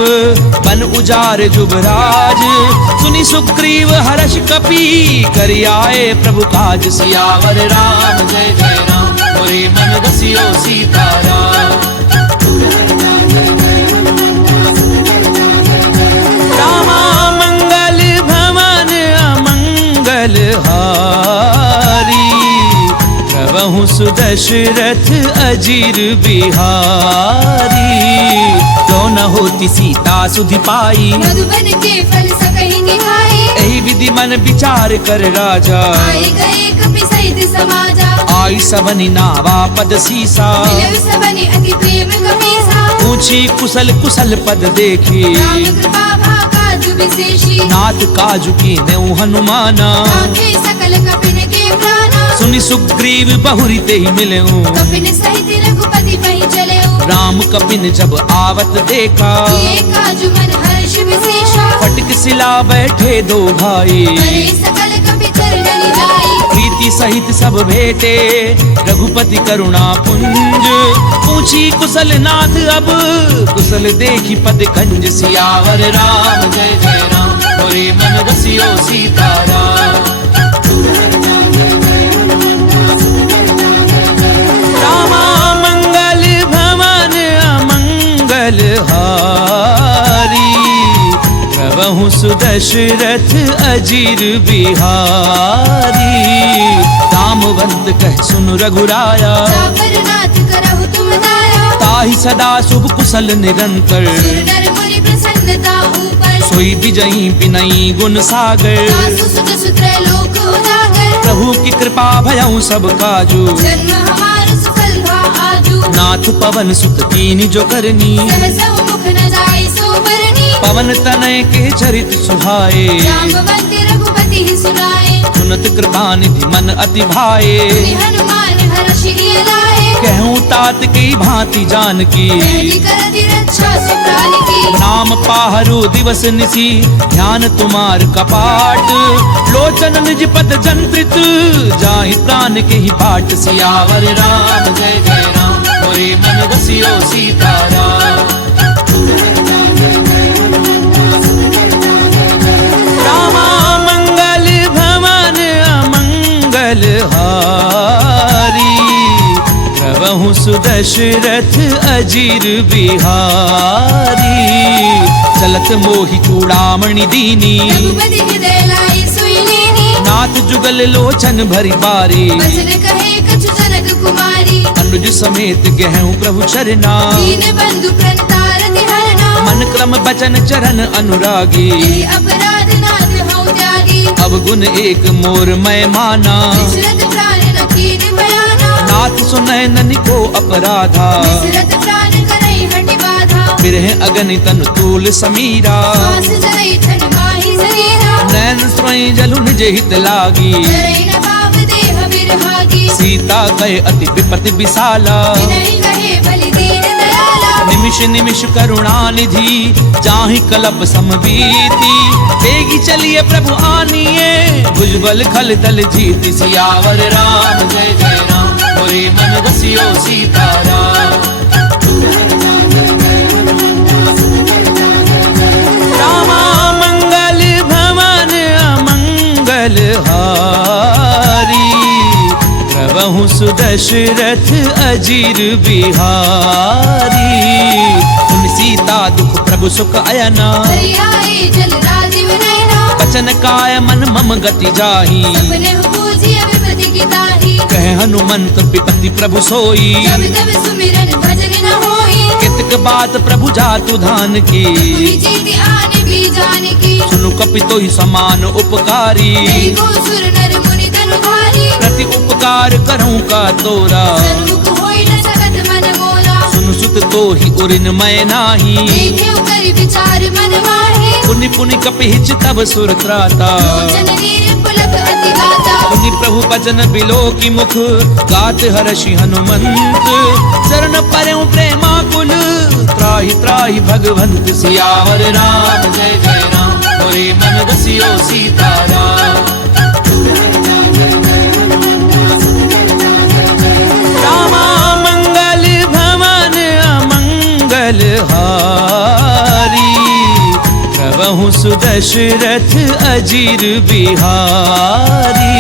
बन उजार जुबराज सुनि सुग्रीव हर्ष कपि करि आए प्रभु काज सियावर राम जय जय राम मोरे मन बसियो सीताराम रामा मंगल भवन अमंगल हारी प्रभु सुदशरथ अजीर बिहारी क्यों न होती सीता सुधि पाई मधुबन के फल सकहि निभाए एहि विधि मन विचार कर राजा आए गए कपि सहित समाजा आई सबनि नावा पद सीसा मिलव सबनि अति प्रेम कपीसा पूछी कुशल कुशल पद देखी राम कृपा भाकाजु विशेषी नाथ काजु की नेउ हनुमाना आखे सकल कपिन के प्राणा सुनि सुग्रीव बहुरी ते ही मिलेऊ कपिन सहित रघुपति पहि चलेऊ राम कपिन जब आवत देखा ये काजु मन हर्ष विशेषा फटक सिला बैठे दो भाई करे सकल कपि चरण जाई प्रीति सहित सब भेटे रघुपति करुणा पुंज पूछी कुशल नाथ अब कुशल देखी पद कंज सियावर राम जय जय राम मोरे मन बसियो सीताराम रामा मंगल भवन सुदशरथ अजीर बिहारी। रामवंत कह सुन रघुराया, जापर नाथ करहु तुम दाया। ताहि सदा शुभ कुशल निरंतर, सुर नर मुनि प्रसन्नता ऊपर। सोई विजयी विनयी गुण सागर, दासु सुत सुत्र लोक उजागर। प्रभु की कृपा भयउ सब काजू, जन्म हमार सफल भा आजू। नाथ पवन सुत कीनि जो करनी, सहसौ मुख न जाय सो बरनी। पवन तनय के चरित सुहाए, जाम्बवंत रघुपति सुनाए। सुनत कृपा निधि मन अति भाए। श्री हनुमान हर्षि लाए। कहूँ तात की भांति जानकी, धरती करति रक्षा सुप्राण की। नाम पाहरु दिवस निसी, ध्यान तुम्हार कपाट। लोचन निज पद जंत्रित, जाहि प्राण के ही बाट। सियावर राम जय जय राम, मोरे मन बसियो सीताराम। रामा मंगल भवन अमंगल हारी, प्रभु सुदशरथ अजीर बिहारी। चलत मोहि चूड़ामणि दीनी, रघुपति हृदय लाई सोई लेनी। नाथ जुगल लोचन भरी बारी। बचन कहे कछु जनक कुमारी। अनुज समेत गहूँ प्रभु चरना, दीन बंधु प्रणतारति हरना। मन क्रम बचन चरण अनुरागी। यही अपराध नाथ हऊँ त्यागी। अवगुण एक मोर मैं माना, विचरत प्राण न कीन भयाना। नाथ सुनय ननि को अपराधा। विचरत प्राण करई हटि बाधा। बिरह अगनि तनु तूल समीरा, श्वास जरई छन माहि शरीरा। नैन स्वयं जलु निज हित लागी। जरई न पाव देह बिरहागी। सीता कहे अति विपति विशाला, विनय कहे बलि दीन दयाला। निमिष निमिष करुणा निधि, जाहि कलप समबीति। तेगी चलिए प्रभु आनिए, भुजबल खल दल जीति। सियावर राम जय जय राम, मोरे मन बसियो सीताराम। रामा मंगल भवन अमंगल हारी, प्रभु सुदशरथ अजीर बिहारी। सुन सीता दुख प्रभु सुख अयना, हरि आए जल राजीव नयना। बचन काय मन मम गति जाहि। सपने पूजिय विपति की ताहि। कह हनुमंत विपति प्रभु सोई, जब तब सुमिरन भजन न होई। कितक बात प्रभु जातु धान की। हुई जीति आने भी जाने की। सुनु कपितो ही समान उपकारी, नहीं को सुर नर मुनि तनुधारी। प्रति उपकार करऊं का तोरा। सन्मुख होई न सकत मन मोरा। सुनु सुत तो ही उरिन मैं नाही, देखे करि विचार मन माहि। पुनि पुनि कपिहिच तब सुर त्राता। लोचन नीर पुलक अति गाता। पुनि प्रभु बचन बिलो की मुख, गात हर्षि हनुमंत। शरण परऊं प्रेमाकुल, त्राहि त्राहि भगवंत। सियावर राम जय जय राम, मोरे मन बसियो सीताराम। रामा मंगल भवन अमंगल हारी, प्रभु सुदशरथ अजीर बिहारी।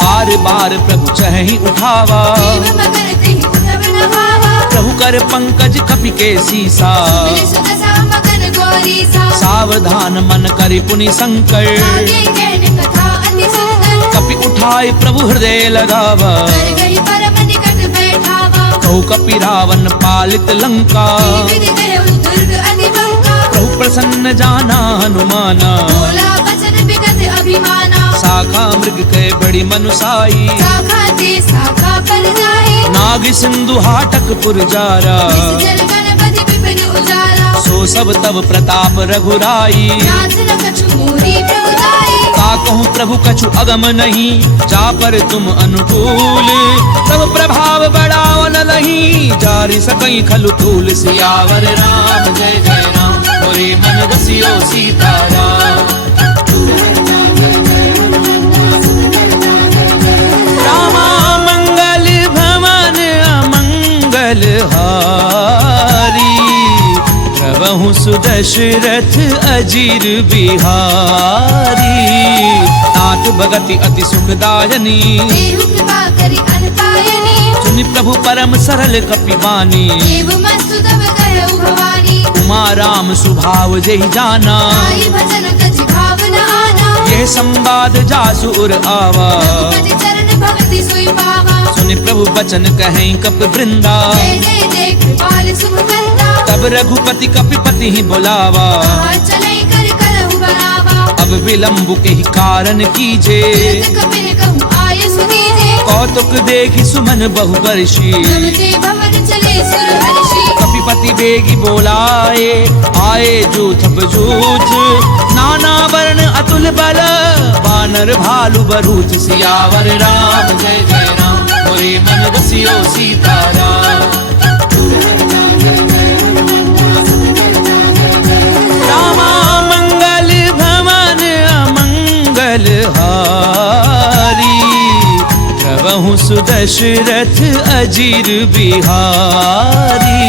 बार बार प्रभु चहि उठावा, देव मगर तेहि उठब न हावा। प्रभु कर पंकज कपि के सीसा। मिलि सुत मगन गौरीसा। सावधान मन करि पुनि संकर, आगे कहन कथा अति सुंदर। कपि उठाए प्रभु हृदय लगावा। कर गई परम निकट बैठावा। कहु कपि रावण पालित लंका, विधि देहु दुर्ग अति बंका। प्रभु प्रसन्न जाना हनुमाना। बोला बचन बिगत अभिमाना। शाखा मृग के बड़ी मनुसाई, शाखा ते शाखा पर जाए। नाग सिंधु हाटक पुरजारा। जल गणपति विपिन उजारा। सो सब तब प्रताप रघुराई, नाथ न कछु मोरी प्रभु दाई। का कहूँ प्रभु कछु अगम नहीं, जा पर तुम अनुकूल। तब प्रभाव बड़ा लही, जारि सकई खलु तूल। सियावर राम जय जय राम, मोरे मन बसियो सीताराम। रामा मंगल भवन अमंगल हारी, प्रभु सुदशरथ अजीर बिहारी। नाथ भगति अति सुखदायनी, देहु कृपा करि अनपायनी। सुनि प्रभु परम सरल कपिवानी। देव मस्तु तब कहु भवानी। उमा राम सुभाव जहि जाना, आई भजन यह संवाद जासु उर आवा। रघुपति चरण भगति सोई पावा। सुनि प्रभु बचन कहें कपि वृंदा। जय जय जय कृपाल शुभ करता। तब रघुपति कपिपति ही बुलावा। कहा चलै कर करहु बरावा। अब विलंब के ही कारण कीजे। तीर्थ कपिल कहूँ आय सुनीजे। कौतुक देखि सुमन बहु वर्षी। जब ते भवन चले सुर हर्षि। कपिपति बेगी बोलाए आए जूथ बजूथ। नाना वर्ण अतुल बल वानर भालु बरूथ। सियावर राम जय जय राम मोरे मन रसियो सीताराम। रामा मंगल भवन अमंगल हारी। प्रभु सुदशरथ अजीर बिहारी।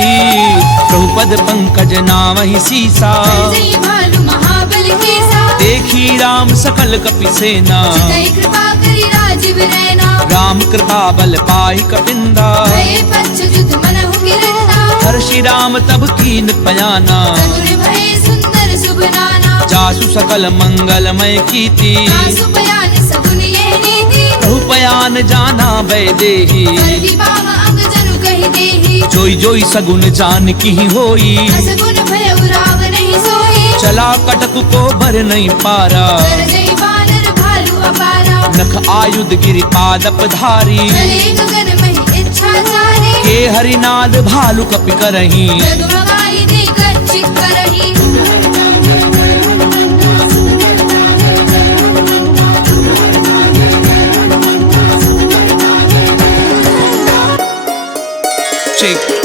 प्रभुपद पंकज नामहि सीसा। जय जय भालु महाबल केसा। देखी राम सकल कपि सेना। जय कृपा करी राजीव रैना। राम कृपा बल पाई कपिंदा। भय पच्छ जुत मनहु गिरंदा। हर्षि राम तब कीन पयाना। चतुर भय सुंदर शुभ नाना। जासु सकल मंगलमय कीर्ति। तासु बयान सगुन यह नीति। प्रभु पयान जाना वैदेही। सर्वि बाम अंग जनु कहि देहि। जोई जोई सगुन जान की होई। असगुन भय उराव नहीं सोई। चला कटक को भर नहीं पारा। कर जय वानर भालु अपारा। नख आयुध गिरि पादप धारी। चले गगन महि इच्छा चारी। के हरिनाद भालु कपि करही। जगमगाई देकर चित करही।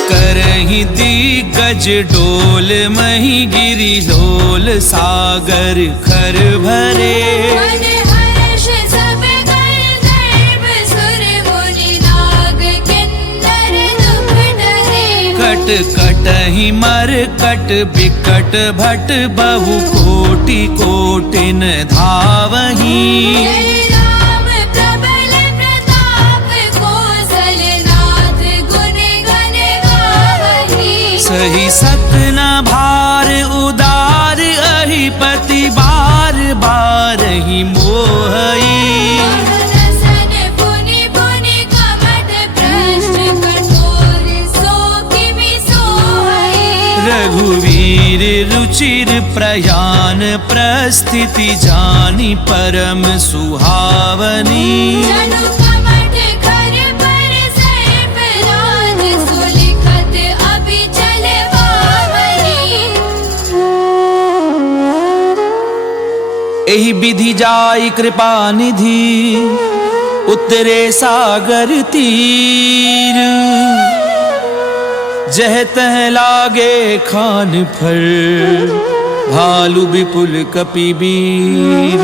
करही दिग्गज डोल मही गिरि लोल सागर खर भरे। मन हर्ष सब गंधर्व सुर मुनि नाग किन्नर दुख डरे। कट कटहि मर कट बिकट भट बहु कोटि कोटिन धावही। जय राम प्रबल प्रताप कौशलनाथ गुण गण गावही। सही सतन भार उदार अहिपति बार बार ही मोहई। सन पुनि पुनि कमठ भ्रष्ट कठोर सो किमि सोहई। रघुवीर रुचिर प्रयान प्रस्थिति जानी परम सुहावनी। जनु कमठ कर पर सर्प राज सुलिखत अभिचल बावनी। एहि विधि जाई कृपा निधि उतरे सागर तीर। जह तह लागे खान फर भालु विपुल कपि वीर।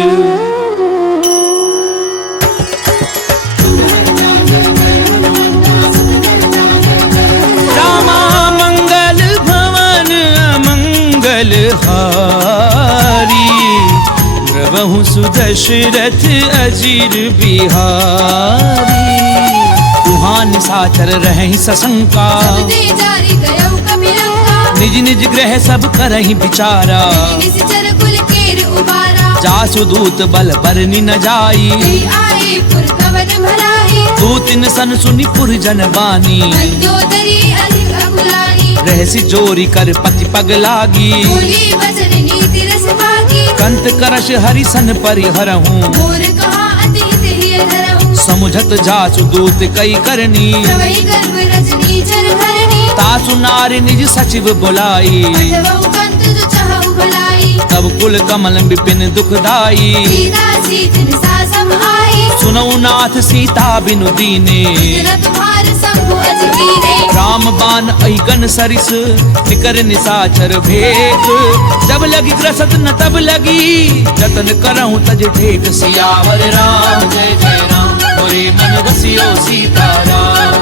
रामा मंगल भवन अमंगल हारी। प्रभु सुदशरथ अजीर बिहारी। तुहां निशाचर रहहि सशंका। दे जारी गयो कपिलंका। निज निज ग्रह सब करहि विचारा। निश्चर कुल केर उबारा। जासु दूत बल बरनि न जाई। जय आए पुर कवन भलाई। दूतिन सन सुनि पुर जन बानी। मंदोदरी अधिक अकुलानी। रहसि जोरी कर पति पग लागी। बोली वचन नीति रस भागी। कंत करश हरिसन परिहरहूँ। मोर कहा अति हित हिय धरहूँ। समुझत जासु दूत कई करनी। प्रवहि गर्भ रजनी चर धरणी। तासु नारी निज सचिव बुलाई। पठवहु कंत जो चाहु भलाई। तब कुल कमल विपिन दुखदाई। सीता सीतिन सासम आई। सुनौ नाथ सीता बिनु दीने। रत भार शंभु अजगीरे। राम बाण अहिगन सरिस निकर निशाचर भेद। जब लगी ग्रसत न तब लगी जतन करहूँ तज ठेक। सियावर राम जय जय राम मोरे मन रसियो सीताराम।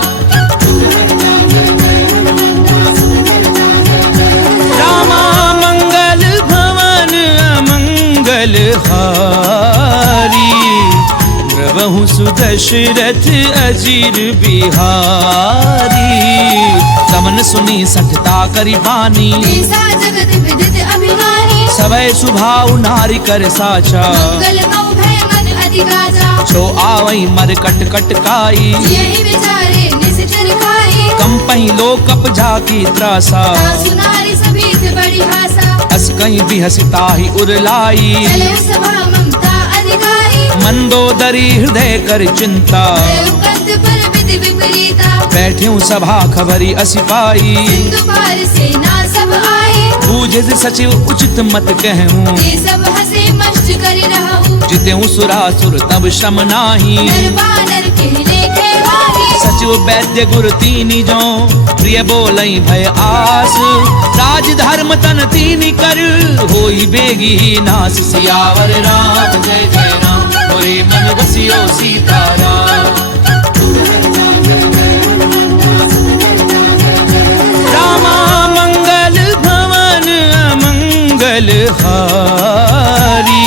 रामा मंगल भवन अमंगल हारी। प्रभु सुदशरथ अजीर बिहारी। समन सुनी सठता करि बानी। ऐसा जगत विदित अभिमानी। सवै सुभाउ नारी कर साचा। मंगल कीर्ति गाजा। छो आवई मर कट कट काई, यही बेचारे निश्चर खाई। कंपई लो कप झाकी त्रासा, सासु नारी सभी थे बड़ी आशा। अस कहीं भी हसिता ही उरलाई, चले सभा ममता अधिकारी। मंदोदरी हृदय कर चिंता, कंत पर विधि विपरीता। बैठ्यूं सभा खबरी असिपाई, सिंधु पार सेना सब आए। बूझे सचिव उचित मत कहूं, ते सब हंसे मस्त कर रहूं। जितेऊं सुरासुर तब श्रम नाही, नर बानर के लेखे भारी। सचिव वैद्य गुरु तीनी जो, प्रिय बोलई भय आस। राज धर्म तन तीनी कर, होई बेगी नास। सियावर राम जय जय राम, मोरे मन बसियो सीताराम। रामा मंगल भवन अमंगल हारी,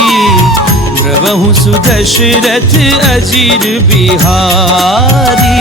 द्रवहु सुदशरथ अजीर बिहारी।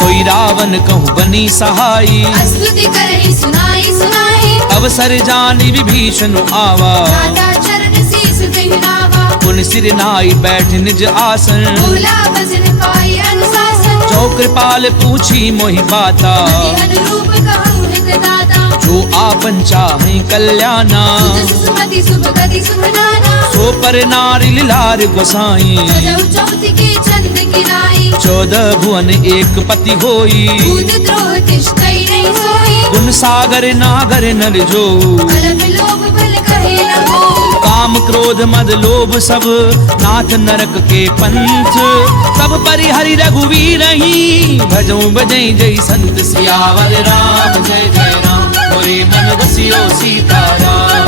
कोई रावण कहूँ बनी सहाई, स्तुति करहि सुनाई सुनाई। अवसर जानी विभीषण आवा, दाता चरण शीस कहि नावा। पुन सिर नाई बैठ निज आसन, बोला भजन पाई अनुशासन। जो कृपाल पूछी मोहि बाता, मति अनुरूप कहूँ हित दाता। जो आपन चाहे कल्याणा। सुजस सुमति शुभ गति शुभ नाना। सो पर नारी लार गोसाई, सजौ चौथ की चंद किनाई। 14 भुवन एक पति होई, भूत द्रोह तिष्ठई नहीं सोई। गुण सागर नागर नर जो, अलग लोभ भल कहे न हो। काम क्रोध मद लोभ सब, नाथ नरक के पंथ। सब परिहरि रघुवीर ही, भजऊं बजई जय संत। सियावर राम जय जय राम, मोरे मन बसियो सीताराम।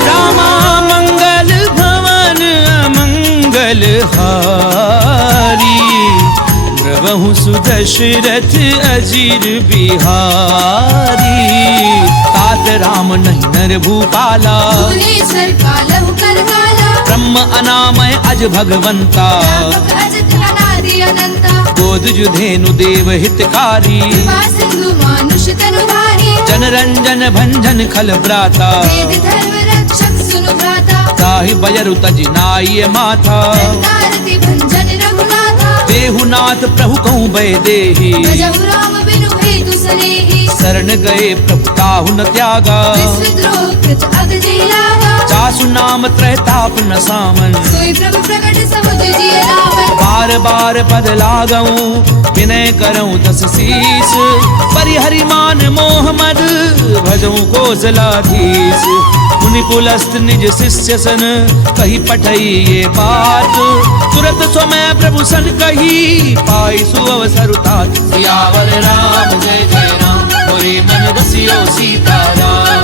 रामा मंगल भवन अमंगल हारी, द्रवहु सुदशरथ अजीर बिहारी। तात राम नहीं नर भूपाला, भुवनेश्वर कालहु कर काला। ब्रह्म अनामय अज भगवंता, व्यापक अजत अनादि अनंता। गोद जुधेनु देव हितकारी, कृपा सिंधु मानुष तनु धारी। जन रंजन भंजन खल भ्राता, वेद धर्म रक्षक सुनु भ्राता। ताहि बजरु तज नाई माथा। दारति भंजन रघुनाथा। देहुनाथ प्रभु कहूँ भय देहि, भजहु राम बिनु हेतु सनेहि। शरण गए प्रभु ताहु न त्यागा, विश्वद्रोह कृत अग जय लागा। जासु नाम त्रैताप न सामन, सोई प्रभु प्रकट समुझ जिय रावण। बार बार पद लागऊं, विनय करऊं दस शीस। परिहरि मान मोह मद, भजऊं कौशलाधीश। मुनि पुलस्त निज शिष्य सन, कही पठई ये बात। तुरत समय प्रभु सन कही, पाई सुअवसर तात। सियावर राम जय जय राम, मोरे मन बसियो सीताराम।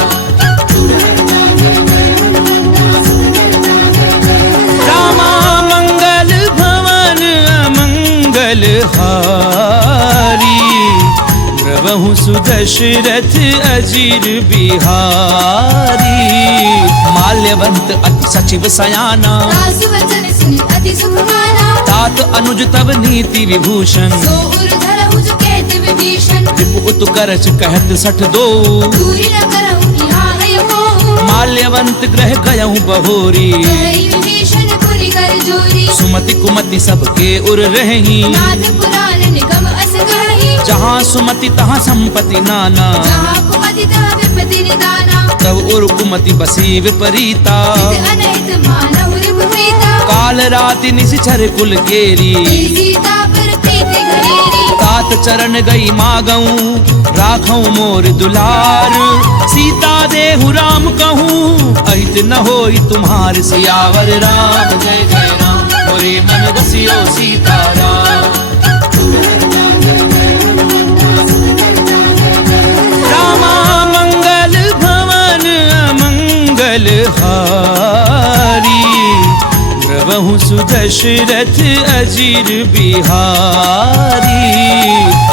रामा मंगल भवन अमंगल हारी, द्रवहु सुदशरथ अजीर बिहारी। माल्यवंत अति सचिव सयाना, दासु वचन सुनि अति सुख माना। तात अनुज तब नीति विभूषण, सो उर धरहु जो कहत विभीषण। रिपु उत्कर्ष कहत 62। दूरी न करहु यहाँ है मोह। माल्यवंत ग्रह गयहु बहोरी, करई विभीषण पुरि कर जोरी। सुमति कुमति सबके उर रही, नाथ पुराण निगम अस कहि। जहाँ सुमति तहाँ संपत्ति नाना। जहाँ कुमति तहाँ विपत्ति निदाना। तब उर कुमति बसी विपरीता, हित अनहित मानहु रिपुप्रीता। काल राति निशिचर कुल केरी, सीता पर प्रीति घनेरी। तात चरण गई मागऊं, राखऊं मोर दुलार। सीता देहु राम कहूँ, अहित न होई तुम्हार। सियावर राम जय जय राम, मोरे मन बसियो सीताराम। रामा मंगल भवन अमंगल हारी, द्रवहु सुदशरथ अजीर बिहारी।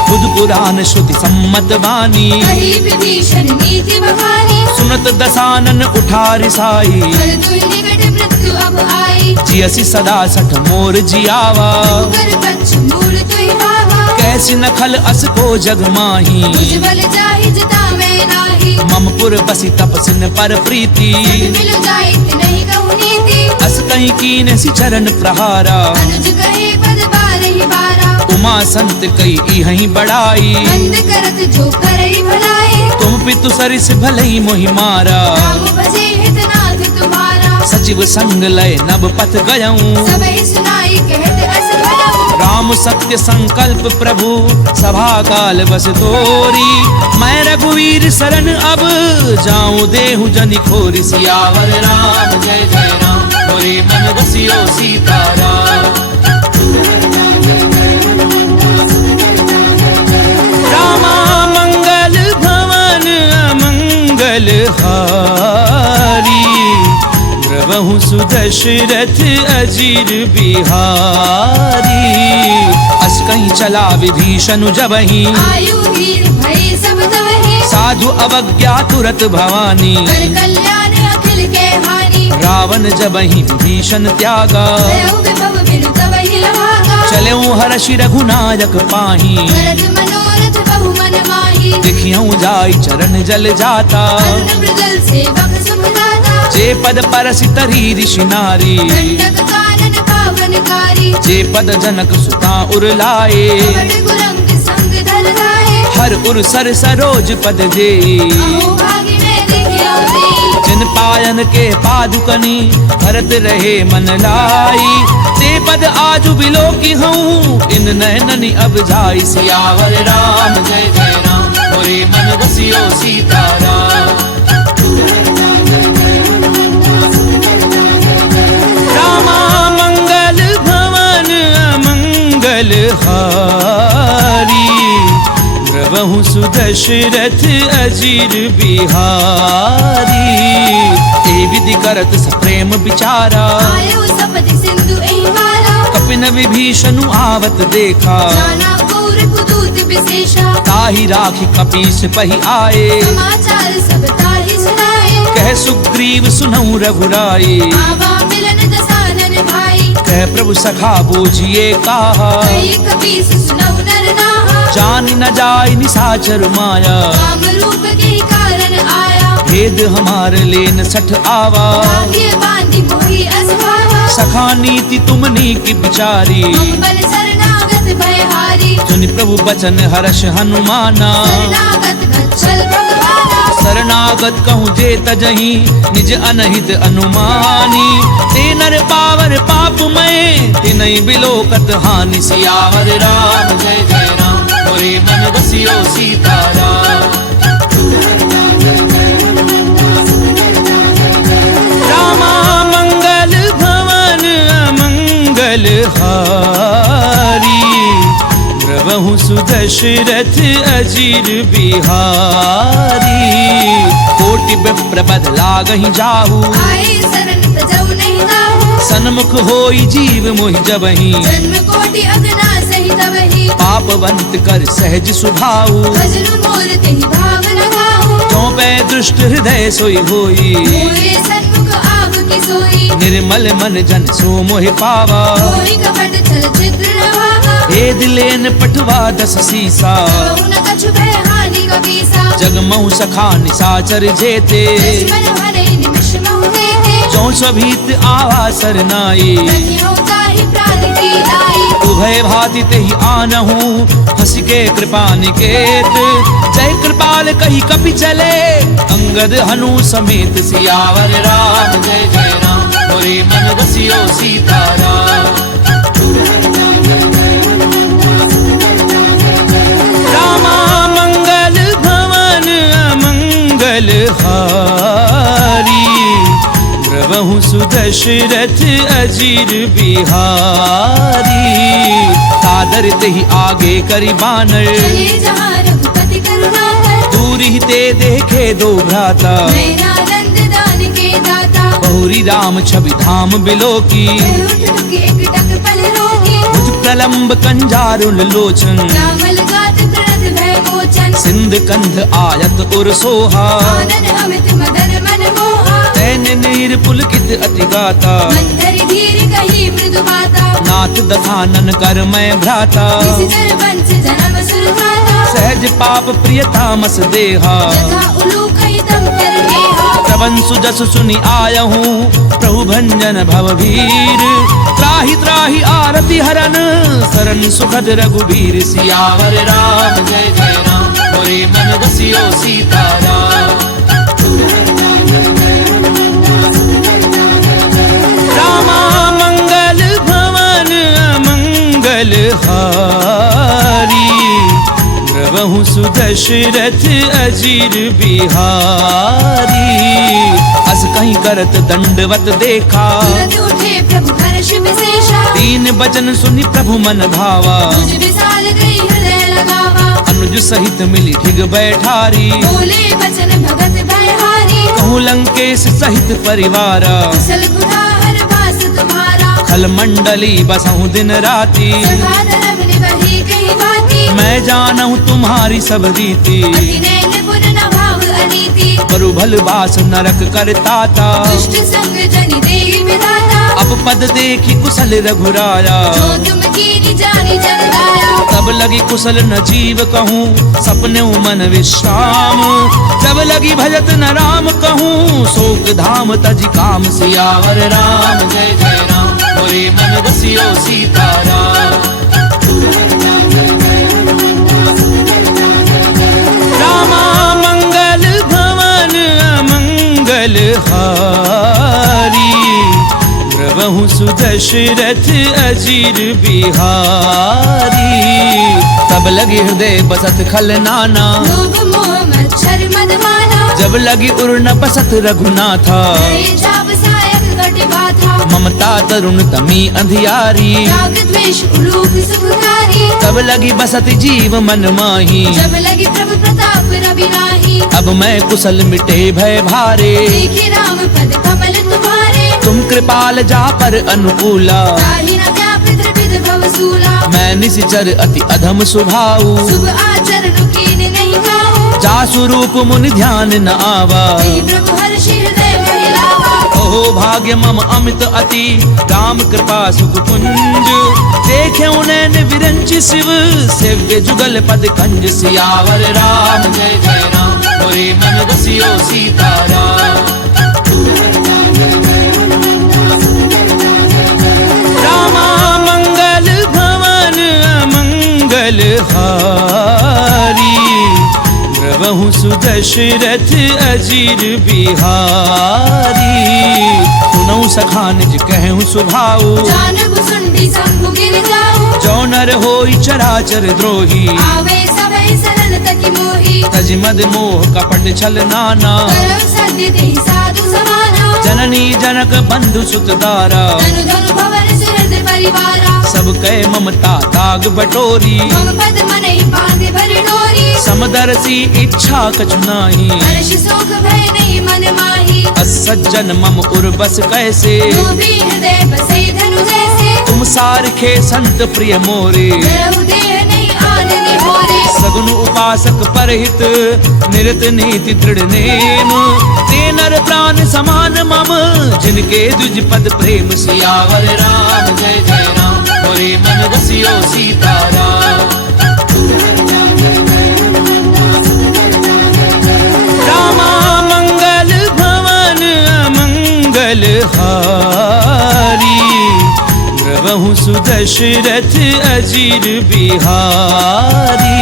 बुध पुराण श्रुति सम्मत वाणी, कही विभीषण नीति बखानी। सुनत दसानन उठार साई, पर दुहि निकट मृत्यु अब आई। जियसि सदा सठ मोर जियावा, कर पक्ष मूल तुहि भावा। कैसी नखल अस को जग माही। मुझ बल जाहि जिता मैं नाही। ममपुर बसी तपसिन पर प्रीति मिल जाए नहीं कहूँ नीति अस कहीं कीन सी चरण प्रहारा अनुज कहे पद बार ही बारा उमा संत कई इहई बड़ाई बंद करत जो करे भलाई तुम पितु सरिस भलई मोहि मारा राम भजे हितनाथ तुम्हारा सचिव संग लय नभ पथ गयऊं सबई सुनाई कहत अस भयऊ राम सत्य संकल्प प्रभु सभा काल बस तोरी मैं रघुवीर शरण अब जाऊं देहु जनि खोरी सियावर राम जय जय राम मोरे मन बसियो सीताराम रामा मंगल भवन अमंगल हारी प्रभु सुदशरथ अजीर बिहारी अस कहीं चला विभीषण जबहि आयु वीर भय सब तवहि साधु अवज्ञा तुरत भवानी कर कल्याण अखिल के हानि रावण जबहि विभीषण त्यागा भयउ विभव बिनु तवहि लभागा चलऊं हर्षि रघुनायक पाही भरत मनोरथ बहु मन माही देखियऊं जाई चरण जल जाता अरुण मृगल सेवक शुभ दाता जे पद परसि तरी ऋषि नारी दंडक कानन पावनकारी जे पद जनक सुता उरलाए बड़ गुरंग संग धर लाए हर उर सर सरोज पद जे अहो भागी में देखियो दे जिन पायन के पादुकनी भरत रहे मन लाई ते पद आजु बिलो की हूँ इन नैननि अब जाई सियावर राम जय जय राम मोरे मन बसियो सीताराम रामा मंगल भवन अमंगल हारी प्रभु सुदशरथ अजीर बिहारी ए विधि करत सप्रेम विचारा आयो सपति सिंधु एहि मारा कपिन विभीषण आवत देखा नाना कौर कुदूत विशेषा ताहि राखी कपीस पहि आए समाचार सब ताहि सुनाए कह सुग्रीव सुनऊ रघुराई आवा मिलन दसानन भाई कह प्रभु सखा बूझिए काहा कई कपीस सुनऊ नर नाहा जान न जाय निसाचर माया काम रूप के कारण आया भेद हमार लेन सठ आवा भाग्य बांधी मोहि असभावा सखा नीति तुमनी की बिचारी अम्बल शरणागत भयहारी सुनि प्रभु बचन हर्ष हनुमाना शरणागत गच्छल भगवाना शरणागत कहूँ जे तजहि निज अनहित अनुमानी ते नर पावर पाप में तिनहि बिलोकत हानि सियावर राम जय जय राम मोरे मन बसियो सीताराम रामा मंगल भवन अमंगल हारी प्रभु सुदशरथ अजीर बिहारी कोटि विप्र बद लागहि जाहू आए शरण तजऊ नहीं दाहू सन्मुख होई जीव मोहि जबहि जन्म कोटि अगना सही तवहि पापवंत कर सहज सुभाऊ भजनु मोर तेहि भाव लगाहू तो पै दुष्ट हृदय सोई होई मोरे सन्मुख आव की सोई निर्मल मन जन सो मोहि पावा कोई कपट छल छिद्र न भावा भेद लेन पठवा दस सीसा कहु न कछु भय हानि कपीसा जगमऊ सखा निसाचर जेते दुश्मन हरे निमिष महु देते जो स्वभीत आवा सरनाई कन्यो ताहि प्राण की लाई उभय भाति तेहि आनहु हंस के कृपा निकेत जय कृपाल कही कपि चले अंगद हनु समेत सियावर राम जय जय राम मोरे मन बसियो सीताराम रामा मंगल भवन अमंगल हारी प्रभु सुदशरथ अजीर बिहारी तादर तेहि आगे करि बानर चले जहाँ रघुपति करुणाकर दूर ही ते देखे दो भ्राता नयनानंद दान के दाता बहुरी राम छवि धाम बिलो की उठ टुक एक टक पल रोगी भुज प्रलंब कंजारुल लोचन रामल गात प्रणत भय मोचन सिंध कंध आयत उर सोहा आनन अमित मदन मन मोहा तैन नीर पुलकित अति गाता मंथर धीर कही मृदु माता नाथ दधानन कर मैं भ्राता किसी जन वंश जन्म सुरभाता सहज पाप प्रियतामस देहा यथा उलूक रघुवंशु जस सुनि आयहूँ प्रभु भंजन भवभीर। त्राहि त्राहि आरति हरन सरन सुखद रघुबीर। सियावर राम जय जय राम मोरे मन बसियो सीताराम। रामा मंगल भवन अमंगल हारी। द्रवहु सुदशरथ अजीर बिहारी। अस कहीं करत दंडवत देखा तुरत उठे प्रभु हर्ष विशेषा। दीन बचन सुनि प्रभु मन भावा। तुझ विशाल गई हृदय लगावा। अनुज सहित मिली ठिग बैठारी। बोले बचन भगत भयहारी। कहूँ लंकेश सहित परिवारा। कुशल कुठार वास तुम्हारा। खल मंडली बसहु दिन राती। सभा धर्म निवही कही बाती। मैं जानहु तुम्हारी सब रीति। अति नैन पुर न भाव अनीति। करु भल बास नरक करताता। दुष्ट संग जनि देहि विधाता। अब पद देखी कुशल रघुराया। जो तुम कीनी जानी जन गाया। तब लगी कुशल न जीव कहूँ सपने मन विश्राम। जब लगी भजत न राम कहूँ शोक धाम तज काम। सियावर राम जय जय राम मोरे मन बसियो सीताराम। रामा मंगल भवन अमंगल हारी। द्रवहु सुदशरथ अजीर बिहारी। तब लगी हृदय बसत खल नाना। लोभ मोह मच्छर मदमाना। जब लगी उर न बसत रघुनाथा। हरे चाप सायक घट बाथा। ममता तरुण तमी अंधियारी। राग द्वेष उलूक सुखकारी। तब लगी बसत जीव मन माही। जब लगी प्रभु प्रताप रवि नाही। अब मैं कुशल मिटे भय भारे। देखे राम पद कमल तुम्हारे। तुम कृपाल जा पर अनुकूला। ताहि न व्यापृत विध भवसूला। मैं निश्चर अति अधम स्वभाव। शुभ आचरण कीन नहीं गाओ। जा स्वरूप मुनि ध्यान न आवा। तेहि प्रभु हर्ष हृदय महिलावा। ओहो भाग्य मम अमित अति राम कृपा सुख पुंज। देखे उन्हें विरंच शिव सेव्य जुगल पद कंज। सियावर राम जय जय राम मोरे मन बसियो सीताराम। रामा मंगल भवन अमंगल हारी। द्रवहु सुदशरथ अजीर बिहारी। सुनऊ सखा निज कहूँ सुभाऊ। जानहु सुंडी शंभु गिर जाऊ। जो नर होई चराचर द्रोही। आवे सभै सरल तकी मोही। तज मद मोह कपट छल नाना। करौ सद्य देहि साधु समाना। जननी जनक बंधु सुत दारा। धनु धनु भवन सुहृद परिवारा। सब कह ममता ताग बटोरी। मम पद मनहि बांधे भर डोरी। समदर्शी इच्छा कछु नाही। हर्ष शोक भय नहीं मन माही। असज्जन मम उर बस कैसे। लोभी हृदय बसे धनु जैसे। तुम सारखे संत प्रिय मोरे। रहु देह नहीं आन निहोरे। सगुन उपासक परहित निरत नीति दृढ़ नेम। ते नर प्राण समान मम जिनके द्विज पद प्रेम। सियावर राम जय जय राम मोरे मन बसियो सीताराम। रामा मंगल भवन अमंगल हारी। द्रवहु सुदशरथ अजीर बिहारी।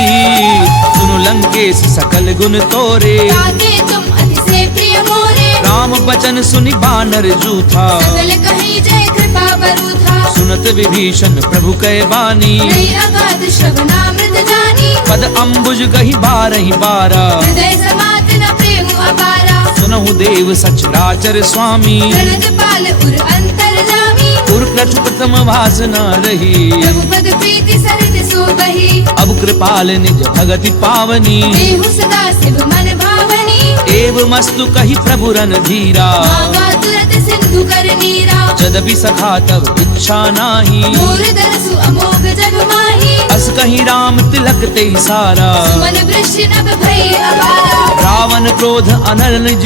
सुनु लंकेश सकल गुण तोरे। ताके तुम अति से प्रिय मोरे। राम बचन सुनि बानर जूथा। सकल कहीं जय कृपा बरूथा। सुनत विभीषण प्रभु कै बानी। नहीं अगाध श्रवणामृत जानी। पद अम्बुज गही बारहि बारा। हृदय समात न प्रेम अपारा। सुनहु देव सचराचर स्वामी। प्रणत पाल उर अंतर जामी। उर प्रचु प्रथम भासना रही। प्रभु पद प्रीति सरित सो बही। अब कृपाल निज भगति पावनी। देहु सदा शिव मन भावनी। एव मस्तु कही प्रभु रन धीरा। मांगा तुरत सिंधु कर नीरा। जदपि सखा तब इच्छा नाही। मोर दरसु अमोघ जग माही। अस कहीं राम तिलक पलक ते सारा। सुमन वृष्टि नभ भई अपारा। रावण क्रोध अनल निज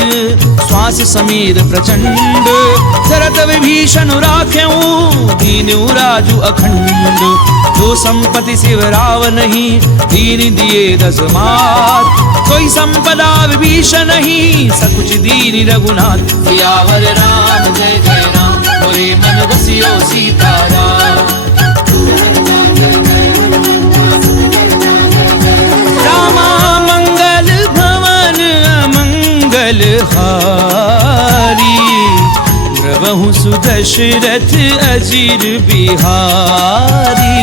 श्वास समीर प्रचंड। जरत विभीषण राख्यऊ दीनु राजु अखंड। जो संपत्ति शिव रावण ही दीन दिए दस मात। कोई संपदा विभीषण ही सकुच दीन रघुनाथ। सियावर राम जय जय राम मोरे मन बसियो सीताराम। रामा मंगल भवन अमंगल हारी। द्रवहु सुदशरथ अजीर बिहारी।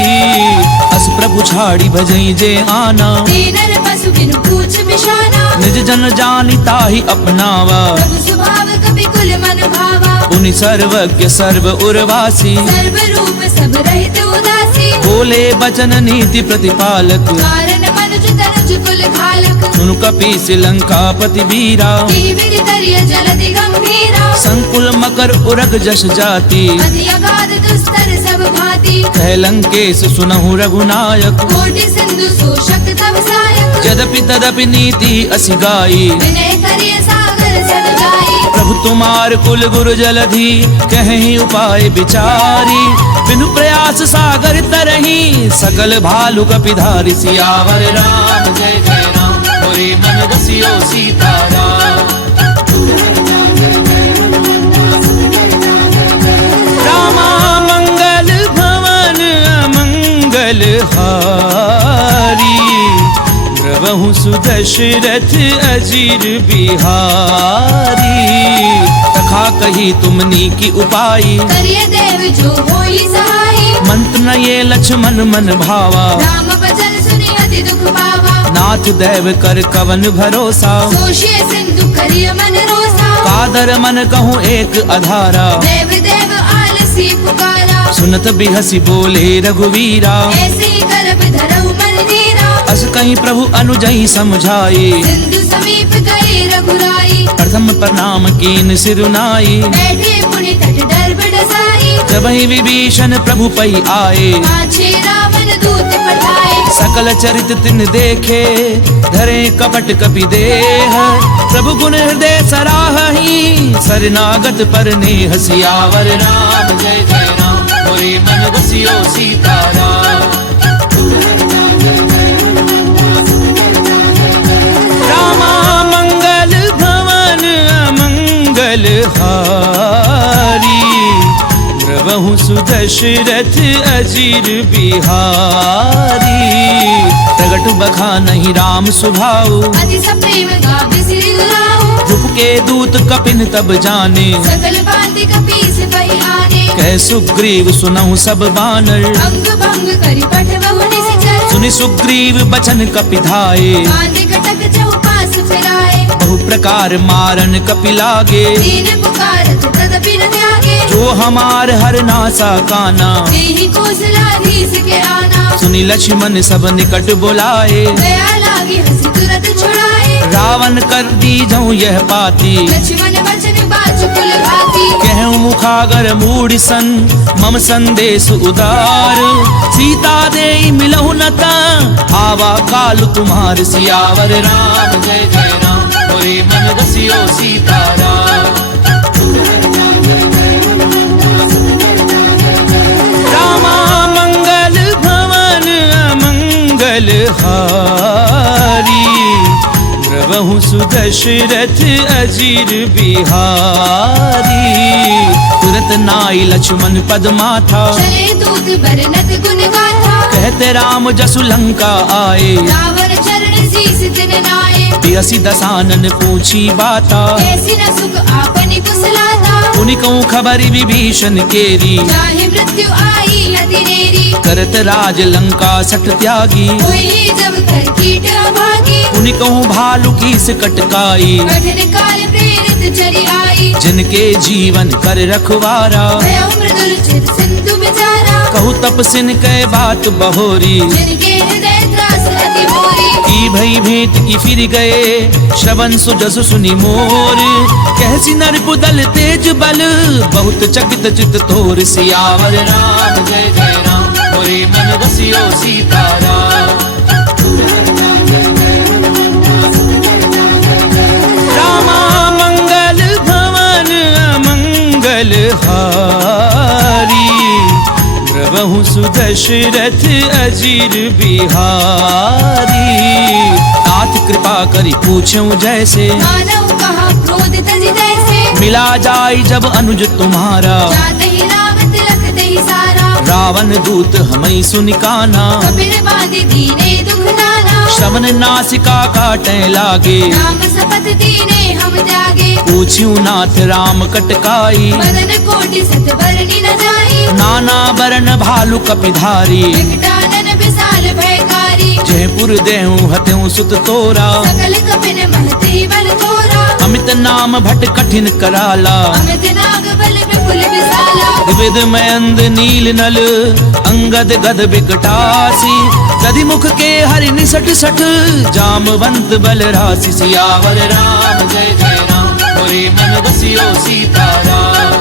अस प्रभु छाड़ी भजई जे आना। दीनर पशु बिनु पूछ बिशाना। निज जन जानि ताहि अपनावा। प्रभु स्वभाव कपि कुल मन भावा। उनि सर्वज्ञ सर्व उर्वासी। सर्व रूप सब रहित उदासी। बोले बचन नीति प्रतिपालक। कारण मनुज तनुज कुल घालक। सुनु कपीस लंकापति वीरा। तेहि विधि करिय जलधि गंभीरा। संकुल मकर उरग जस जाति। अति अगाध दुस्तर सब भांति। कह लंकेश सुनहु रघुनायक। कोटि सिंधु शोषक तव सायक। यद्यपि तदपि नीति असि गाई। विनय करिय सागर सद जाई। प्रभु तुम्हार कुल गुरु जलधि कहीं उपाय विचारी। बिनु प्रयास सागर तरही सकल भालु कपिधारी। सियावर राम जय जय राम मोरे मन बसियो सीताराम। रामा मंगल भवन अमंगल हारी। द्रवहु सुदशरथ अजीर बिहारी। तखा कही तुमनी की उपाई। करिय देव जो होई सहाई। मंत्र न ये लक्ष्मण मन भावा। राम बचन सुनि अति दुख पावा। नाथ दैव कर कवन भरोसा। सोशिय सिंधु करिय मन रोसा। कादर मन कहूँ एक अधारा। देव देव आलसी पुकारा। सुनत बिहसी बोले रघुवीरा। ऐसे ही करब धरऊ मन धीरा। अस कहीं प्रभु अनुजई समझाए। सिंधु समीप गए रघुराई। प्रथम प्रणाम कीन सिरुनाई। बैठे पुनि तट डर डसाई। जब ही विभीषण प्रभु पई आए। पाछे रावण दूत पठाए। सकल चरित तिन देखे धरे कपट कपि देह। प्रभु गुण हृदय सराहहि शरणागत पर नेह। सियावर राम जय जय राम मोरे मन बसियो सीताराम। रामा मंगल भवन अमंगल हारी। द्रवहु सुदशरथ अजीर बिहारी। प्रगट बखा नहीं राम सुभाऊ। अति सप्रेम गावे सिरि दुलाऊ। रूप के दूत कपिन तब जाने। सकल भांति कपीस पहि आने। कह सुग्रीव सुनहु सब बानर। अंग भंग करि पठबहु निश्चर। सुनि सुग्रीव बचन कपिधाए। बांधे कटक चौपास फिराए। बहु प्रकार मारन कपि लागे। दीन पुकारत तदपि न त्यागे। जो हमार हर नासा काना। तेहि कौशलाधीश के आना। सुनि लक्ष्मण सब निकट बुलाए। दया लागी हंसी तुरत छुड़ाए। रावण कर दी जऊँ यह पाती। लक्ष्मण बचन बाजु कुल भाती। कहूँ मुखागर मूढ़ सन मम संदेश उदार। सीता दे मिलहु न ता आवा काल तुम्हार। सियावर राम जय जय राम मोरे मन बसियो सीताराम। रामा मंगल भवन अमंगल हारी। द्रवहु सुदशरथ अजीर बिहारी। तुरत नाई लक्ष्मण पद माथा। चले दूत बरनत गुण गाथा। कहते राम जसु लंका आए। रावण चरण शीस तिन नाए। बियसी दसानन पूछी बाता। ऐसी न सुख आपनि कुशलाता। उनि कहूँ खबरि विभीषण केरी। चाहे मृत्यु आई अति नेरी। करत राज लंका सठ त्यागी। होई जब कर कीट अभागी। उनि कहूँ भालु की कटकाई। कठिन काल प्रेरित चली आई। जिनके जीवन कर रखवारा। भय मृदुल चित सिंधु बिचारा। कहूँ तपसिन कै बात बहोरी। जिनके हृदय त्रास अति मोरी। की भई भेंट की फिर गए श्रवण सुजसु सुनि मोर। कहसी नर पुदल तेज बल बहुत चकित चित तोर। सियावर राम जय जय राम मोरे मन बसियो सीताराम। हारी द्रवहु सुदशरथ अजीर बिहारी। नाथ कृपा करी पूछूं जैसे मानव कहा क्रोध तज जैसे। मिला जाई जब अनुज तुम्हारा जाते ही राम तिलक दही सारा। रावण दूत हमें सुनिकाना कपिल बाधि दीने दुख नाना। श्रवण नासिका काटे लागे राम शपथ दीने हम त्यागे। पूछ्યું नाथ राम कटकाई मदन कोटि सत बरनी न जाई। नाना बरन भालु कपिधारी विकटानन विशाल भयकारी। जयपुर देहूं हत्यूं सुत तोरा सकल कपिन महती बल थोरा। अमित नाम भट कठिन कराला अमित नाग बल विपुल विशाला। विविध मयंद नील नल अंगद गद बिकटासी। दधि मुख के हरि निसट सठ जामवंत बल राशि। सियावर राम जय जय राम मोरे मन बसियो सीताराम।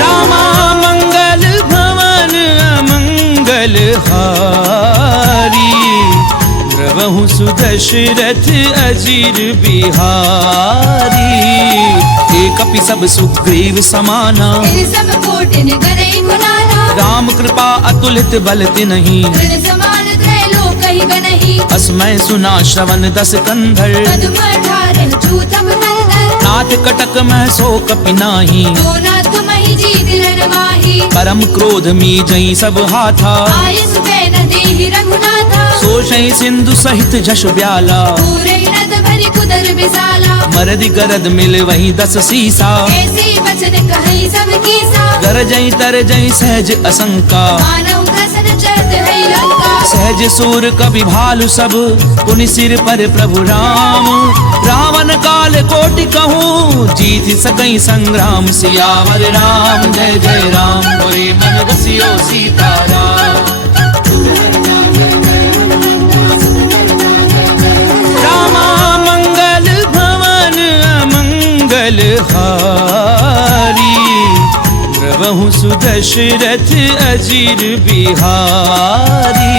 रामा मंगल भवन अमंगल हारी द्रवहु सुदशरथ अजीर बिहारी। एक कपि सब सुग्रीव समाना इन सब कोटिन गनई गुनाना। राम कृपा अतुलित बल तिन्हि तृण समान त्रैलोक ही गनहि। अस्मै सुना श्रवण दस कंधर पद्म 18 चूतम नंदन। नाथ कटक मह सो कपि नाही तो न तुम ही जीत रण माही। परम क्रोध मी जई सब हाथा आयस बैन देहि रघुनाथा। सोषै सिंधु सहित जश ब्याला पूरे नद भरि कुदर विशाला। मरदि गरद मिल वही दस सीसा ऐसे वचन कहि सब कीसा। गरजई तरजई सहज असंका मानव ग्रसन चरत है लंका। सहज सूर कवि भालु सब पुनि सिर पर प्रभु राम। रावण काल कोटि कहूँ जीत सकई संग्राम। सियावर राम जय जय राम मोरे मन बसियो सीताराम। रामा मंगल भवन अमंगल हारी द्रवहु सुदशरथ अजीर बिहारी।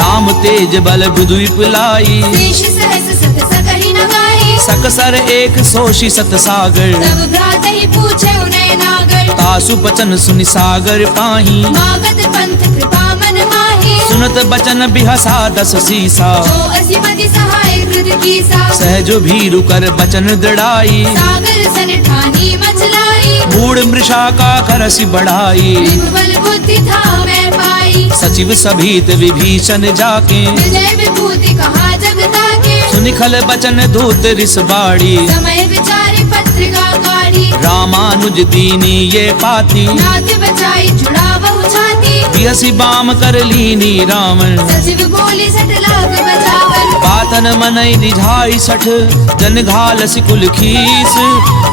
राम तेज बल बुधु विपुलाई शेष सहस सत सकहि न गाहि। सकसर एक सोषि सत सागर सब भ्रात ही पूछे उनय नागर। तासु बचन सुनि सागर पाही मागत पंथ कृपा मन माही। सुनत बचन बिहसा दस सीसा जो असी मति सहाय कृत कीसा। सहजो भीरु कर बचन दृढ़ाई सागर सन ठानी मचलाई। मूढ़ मृषा का करसि बढ़ाई बल बुद्धि था मैं पाई। सचिव सभीत विभीषण जाके विजय विभूति कहा जगता के। सुनिखल बचन धूत रिस बाड़ी समय विचारी पत्रिका काढ़ी। रामानुज दीनी ये पाती नाथ बचाई जुड़ा बहु छाती। बिहसी बाम कर लीनी रावण सचिव बोली सट लाख बचावन। पातन मनई रिझाई सठ जन घाल सिकुल खीस।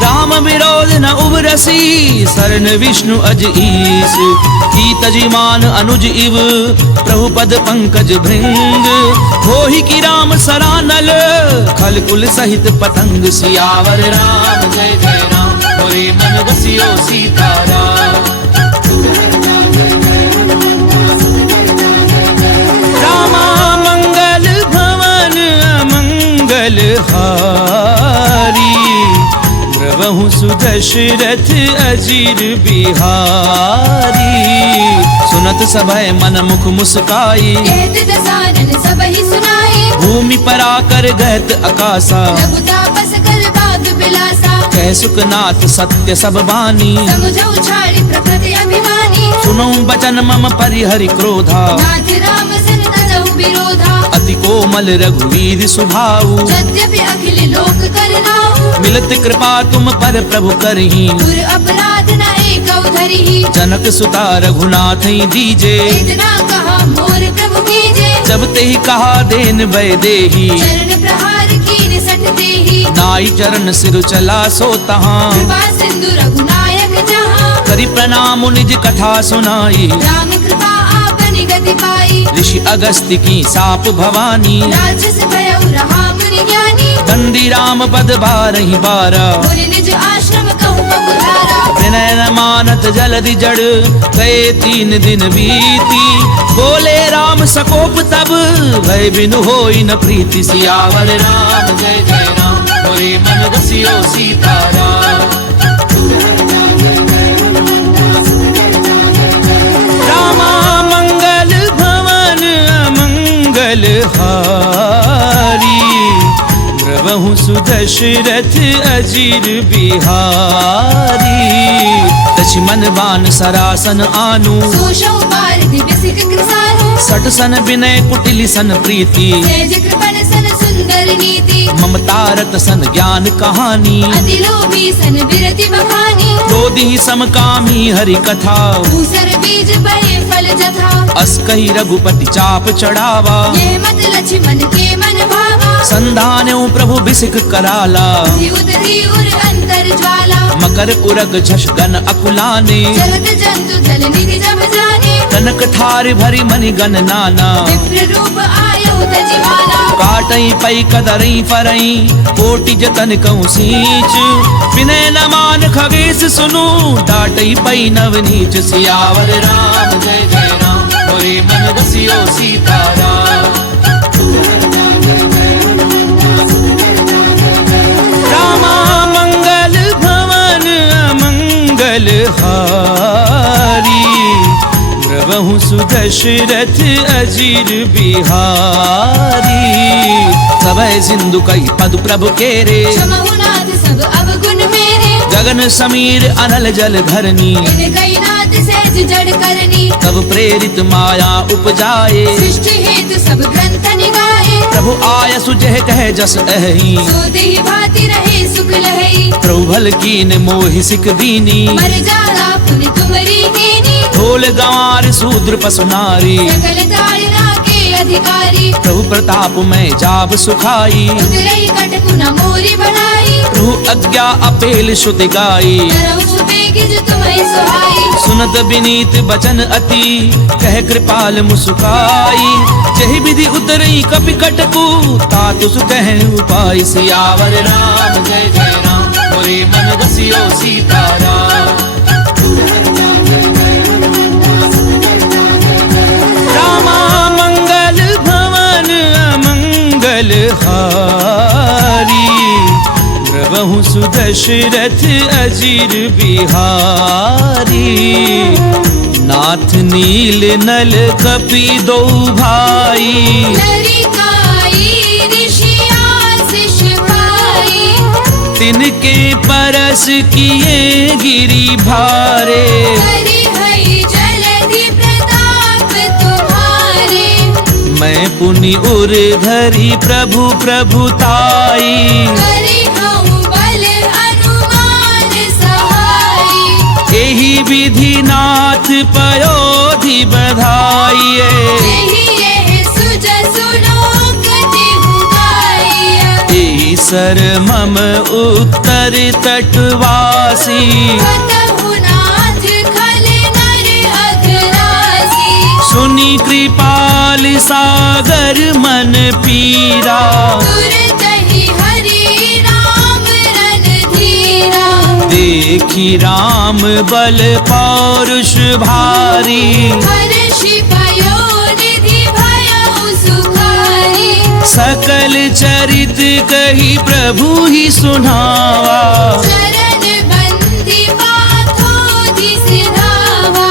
राम विरोध न उबरसी शरण विष्णु अज ईस। की तजिमान अनुज इव प्रभु पद पंकज भृंग। होहि की राम सरानल खल कुल सहित पतंग। सियावर राम जय जय राम मोरे मन बसियो सीताराम। रामा मंगल भवन अमंगल हारी द्रवहु सुदशरथ अजीर बिहारी। सुनत सभय मन मुख मुस्काई कहत दसानन सब ही सुनाई। भूमि पराकर गहत अकासा रघुतापस कर बाग बिलासा। कह सुखनाथ सत्य सब बानी समुझ उछाड़ी प्रकृति अभिमानी। सुनो बचन मम परिहरि क्रोधा नाथ राम सन तजहु विरोधा। अति कोमल रघुवीर सुभाऊ यद्यपि अखिल लोक करनाऊ। मिलत कृपा तुम पर प्रभु करही दुर अपराध न एक धरिहि। जनक सुता रघुनाथ दीजे इतना कहा मोर प्रभु कीजे। जब ते ही कहा देन भय देही चरण प्रहार कीन सठ देहि। नाई चरण सिर चला सो तहाँ कृपा सिंधु रघुनायक जहाँ। करि प्रणाम निज कथा सुनाई राम कृपा आपनि गति पाई। ऋषि अगस्त्य की साप भवानी राजस भयउ रहा मुनि ज्ञानी। बंदी राम पद बारहि बारा मुनि निज आश्रम कहु पपुधारा। विनय न मानत जलधि जड़, गए 3 दिन बीती। बोले राम सकोप तब, भय बिनु होई न प्रीति। सियावर राम जय जय राम, मोरे मन बसियो सीताराम। रामा मंगल भवन अमंगल हारी, द्रवहु सुदशरथ अजीर बिहारी। लक्ष्मण बान सरासन आनु, सोशौ पार दिव्य सिख कृसानु। सठ सन विनय कुटिल सन प्रीति, तेज कृपण सन सुंदर नीति। ममता रत सन ज्ञान कहानी, अति लोभी सन बिरति बखानी। क्रोधी समकामी हरि कथा, दूसर बीज बड़े फल जथा। अस कही रघुपति चाप चढ़ावा, ये मत लक्ष्मण के मन भावा। संधान्यो प्रभु बिसिक कराला, उदरी उर अंतर ज्वाला। मकर उरग झष गन अकुलाने, जलद जंतु जल निधि जब जाने। कनक थार भरी मनि गण नाना, विप्र रूप आयो तजिमाना। काटई पई कदरई फरई, कोटि जतन कहूँ सींच। विनय न मान खगेश सुनु, डाटई पई नव नीच। सियावर राम जय जय राम, मोरे मन बसियो सीताराम। रामा मंगल भवन अमंगल हारी, द्रवहु सुदशरथ अजीर बिहारी। सबय सिंधु कई पद प्रभु केरे, क्षमहु नाथ सब अवगुण मेरे। गगन समीर अनल जल धरनी, इन कई नाथ सहज जड़ करनी। तब प्रेरित माया उपजाए, सृष्टि हेतु सब ग्रंथ निगाहे। प्रभु आय सुजह कह जस अहि, सो देहि भाति रहे सुख लहई। प्रभु भल कीन मोहि सिक दीनी, मर जाला पुनि तुमरी कीनी। ढोल गंवार शूद्र पसु नारी, सकल ताड़ना के अधिकारी। प्रभु प्रताप में जाब सुखाई, उतरई कटकु न मोरी बढ़ाई। प्रभु आज्ञा अपेल श्रुति गाई। तरहु सुबेगिज तुम्हें सुहाई। सुनत विनीत बचन अति, कह कृपाल मुस्काई। जहि विधि उतरई कपि कटकु, तातु सु कह उपाय। सियावर राम जय जय राम, मोरे मन बसियो सीताराम। रामा मंगल भवन अमंगल हारी, द्रवहु सुदशरथ अजीर बिहारी। नाथ नील नल कपि दो भाई, नरिकाई ऋषि आशीष पाई। तिनके परस किए गिरि भारे, करि हई जलधि प्रताप तुम्हारे। मैं पुनि उर धरि प्रभु प्रभुताई। करि हऊँ बल हनुमान सहाई। एहि विधि नाथ पयोधि बधाइए, यही यह सुजसु लोक तिहु गाइया। एहि सर मम उत्तर तटवासी। कतहु नाथ खल नर अघरासी। सुनि कृपाल सागर मन पीरा, तुरतहि हरि राम रणधीरा। देखी राम बल पौरुष भारी। हर्षि पयोनिधि भयउ सुखारी। सकल चरित कही प्रभु ही सुनावा, चरण बंदी पाथोधि सिधावा।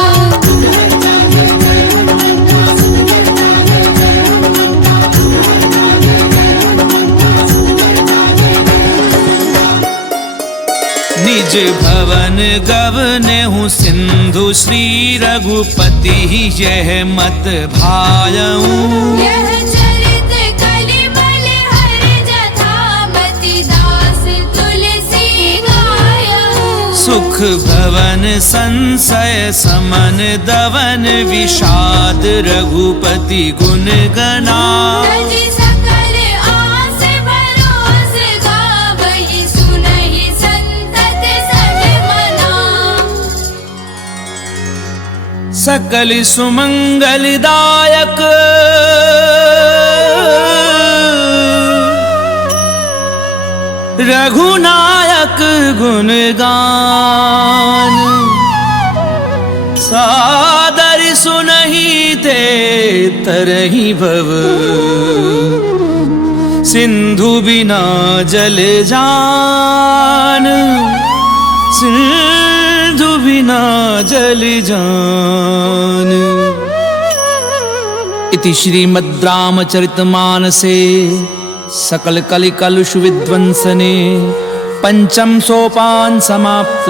निज भवन गवनेहु सिंधु श्री रघुपति यह मत भायऊ। यह चरित कलिबल हर जथा मति दास तुलसी गायऊ। सुख भवन संशय समन दवन विषाद रघुपति गुण गना। तजि सकल आस भरोस गावहि सुनहि संतत सब मना। सकल सुमंगलदायक रघुनायक गुणगान। सादर सुनहि ते तरहि भव, सिंधु बिना जल जान, सिंधु बिना जल जान। इति श्रीमद् रामचरितमानसे सकल कलि कलुष विध्वंसने पंचम सोपान समाप्त।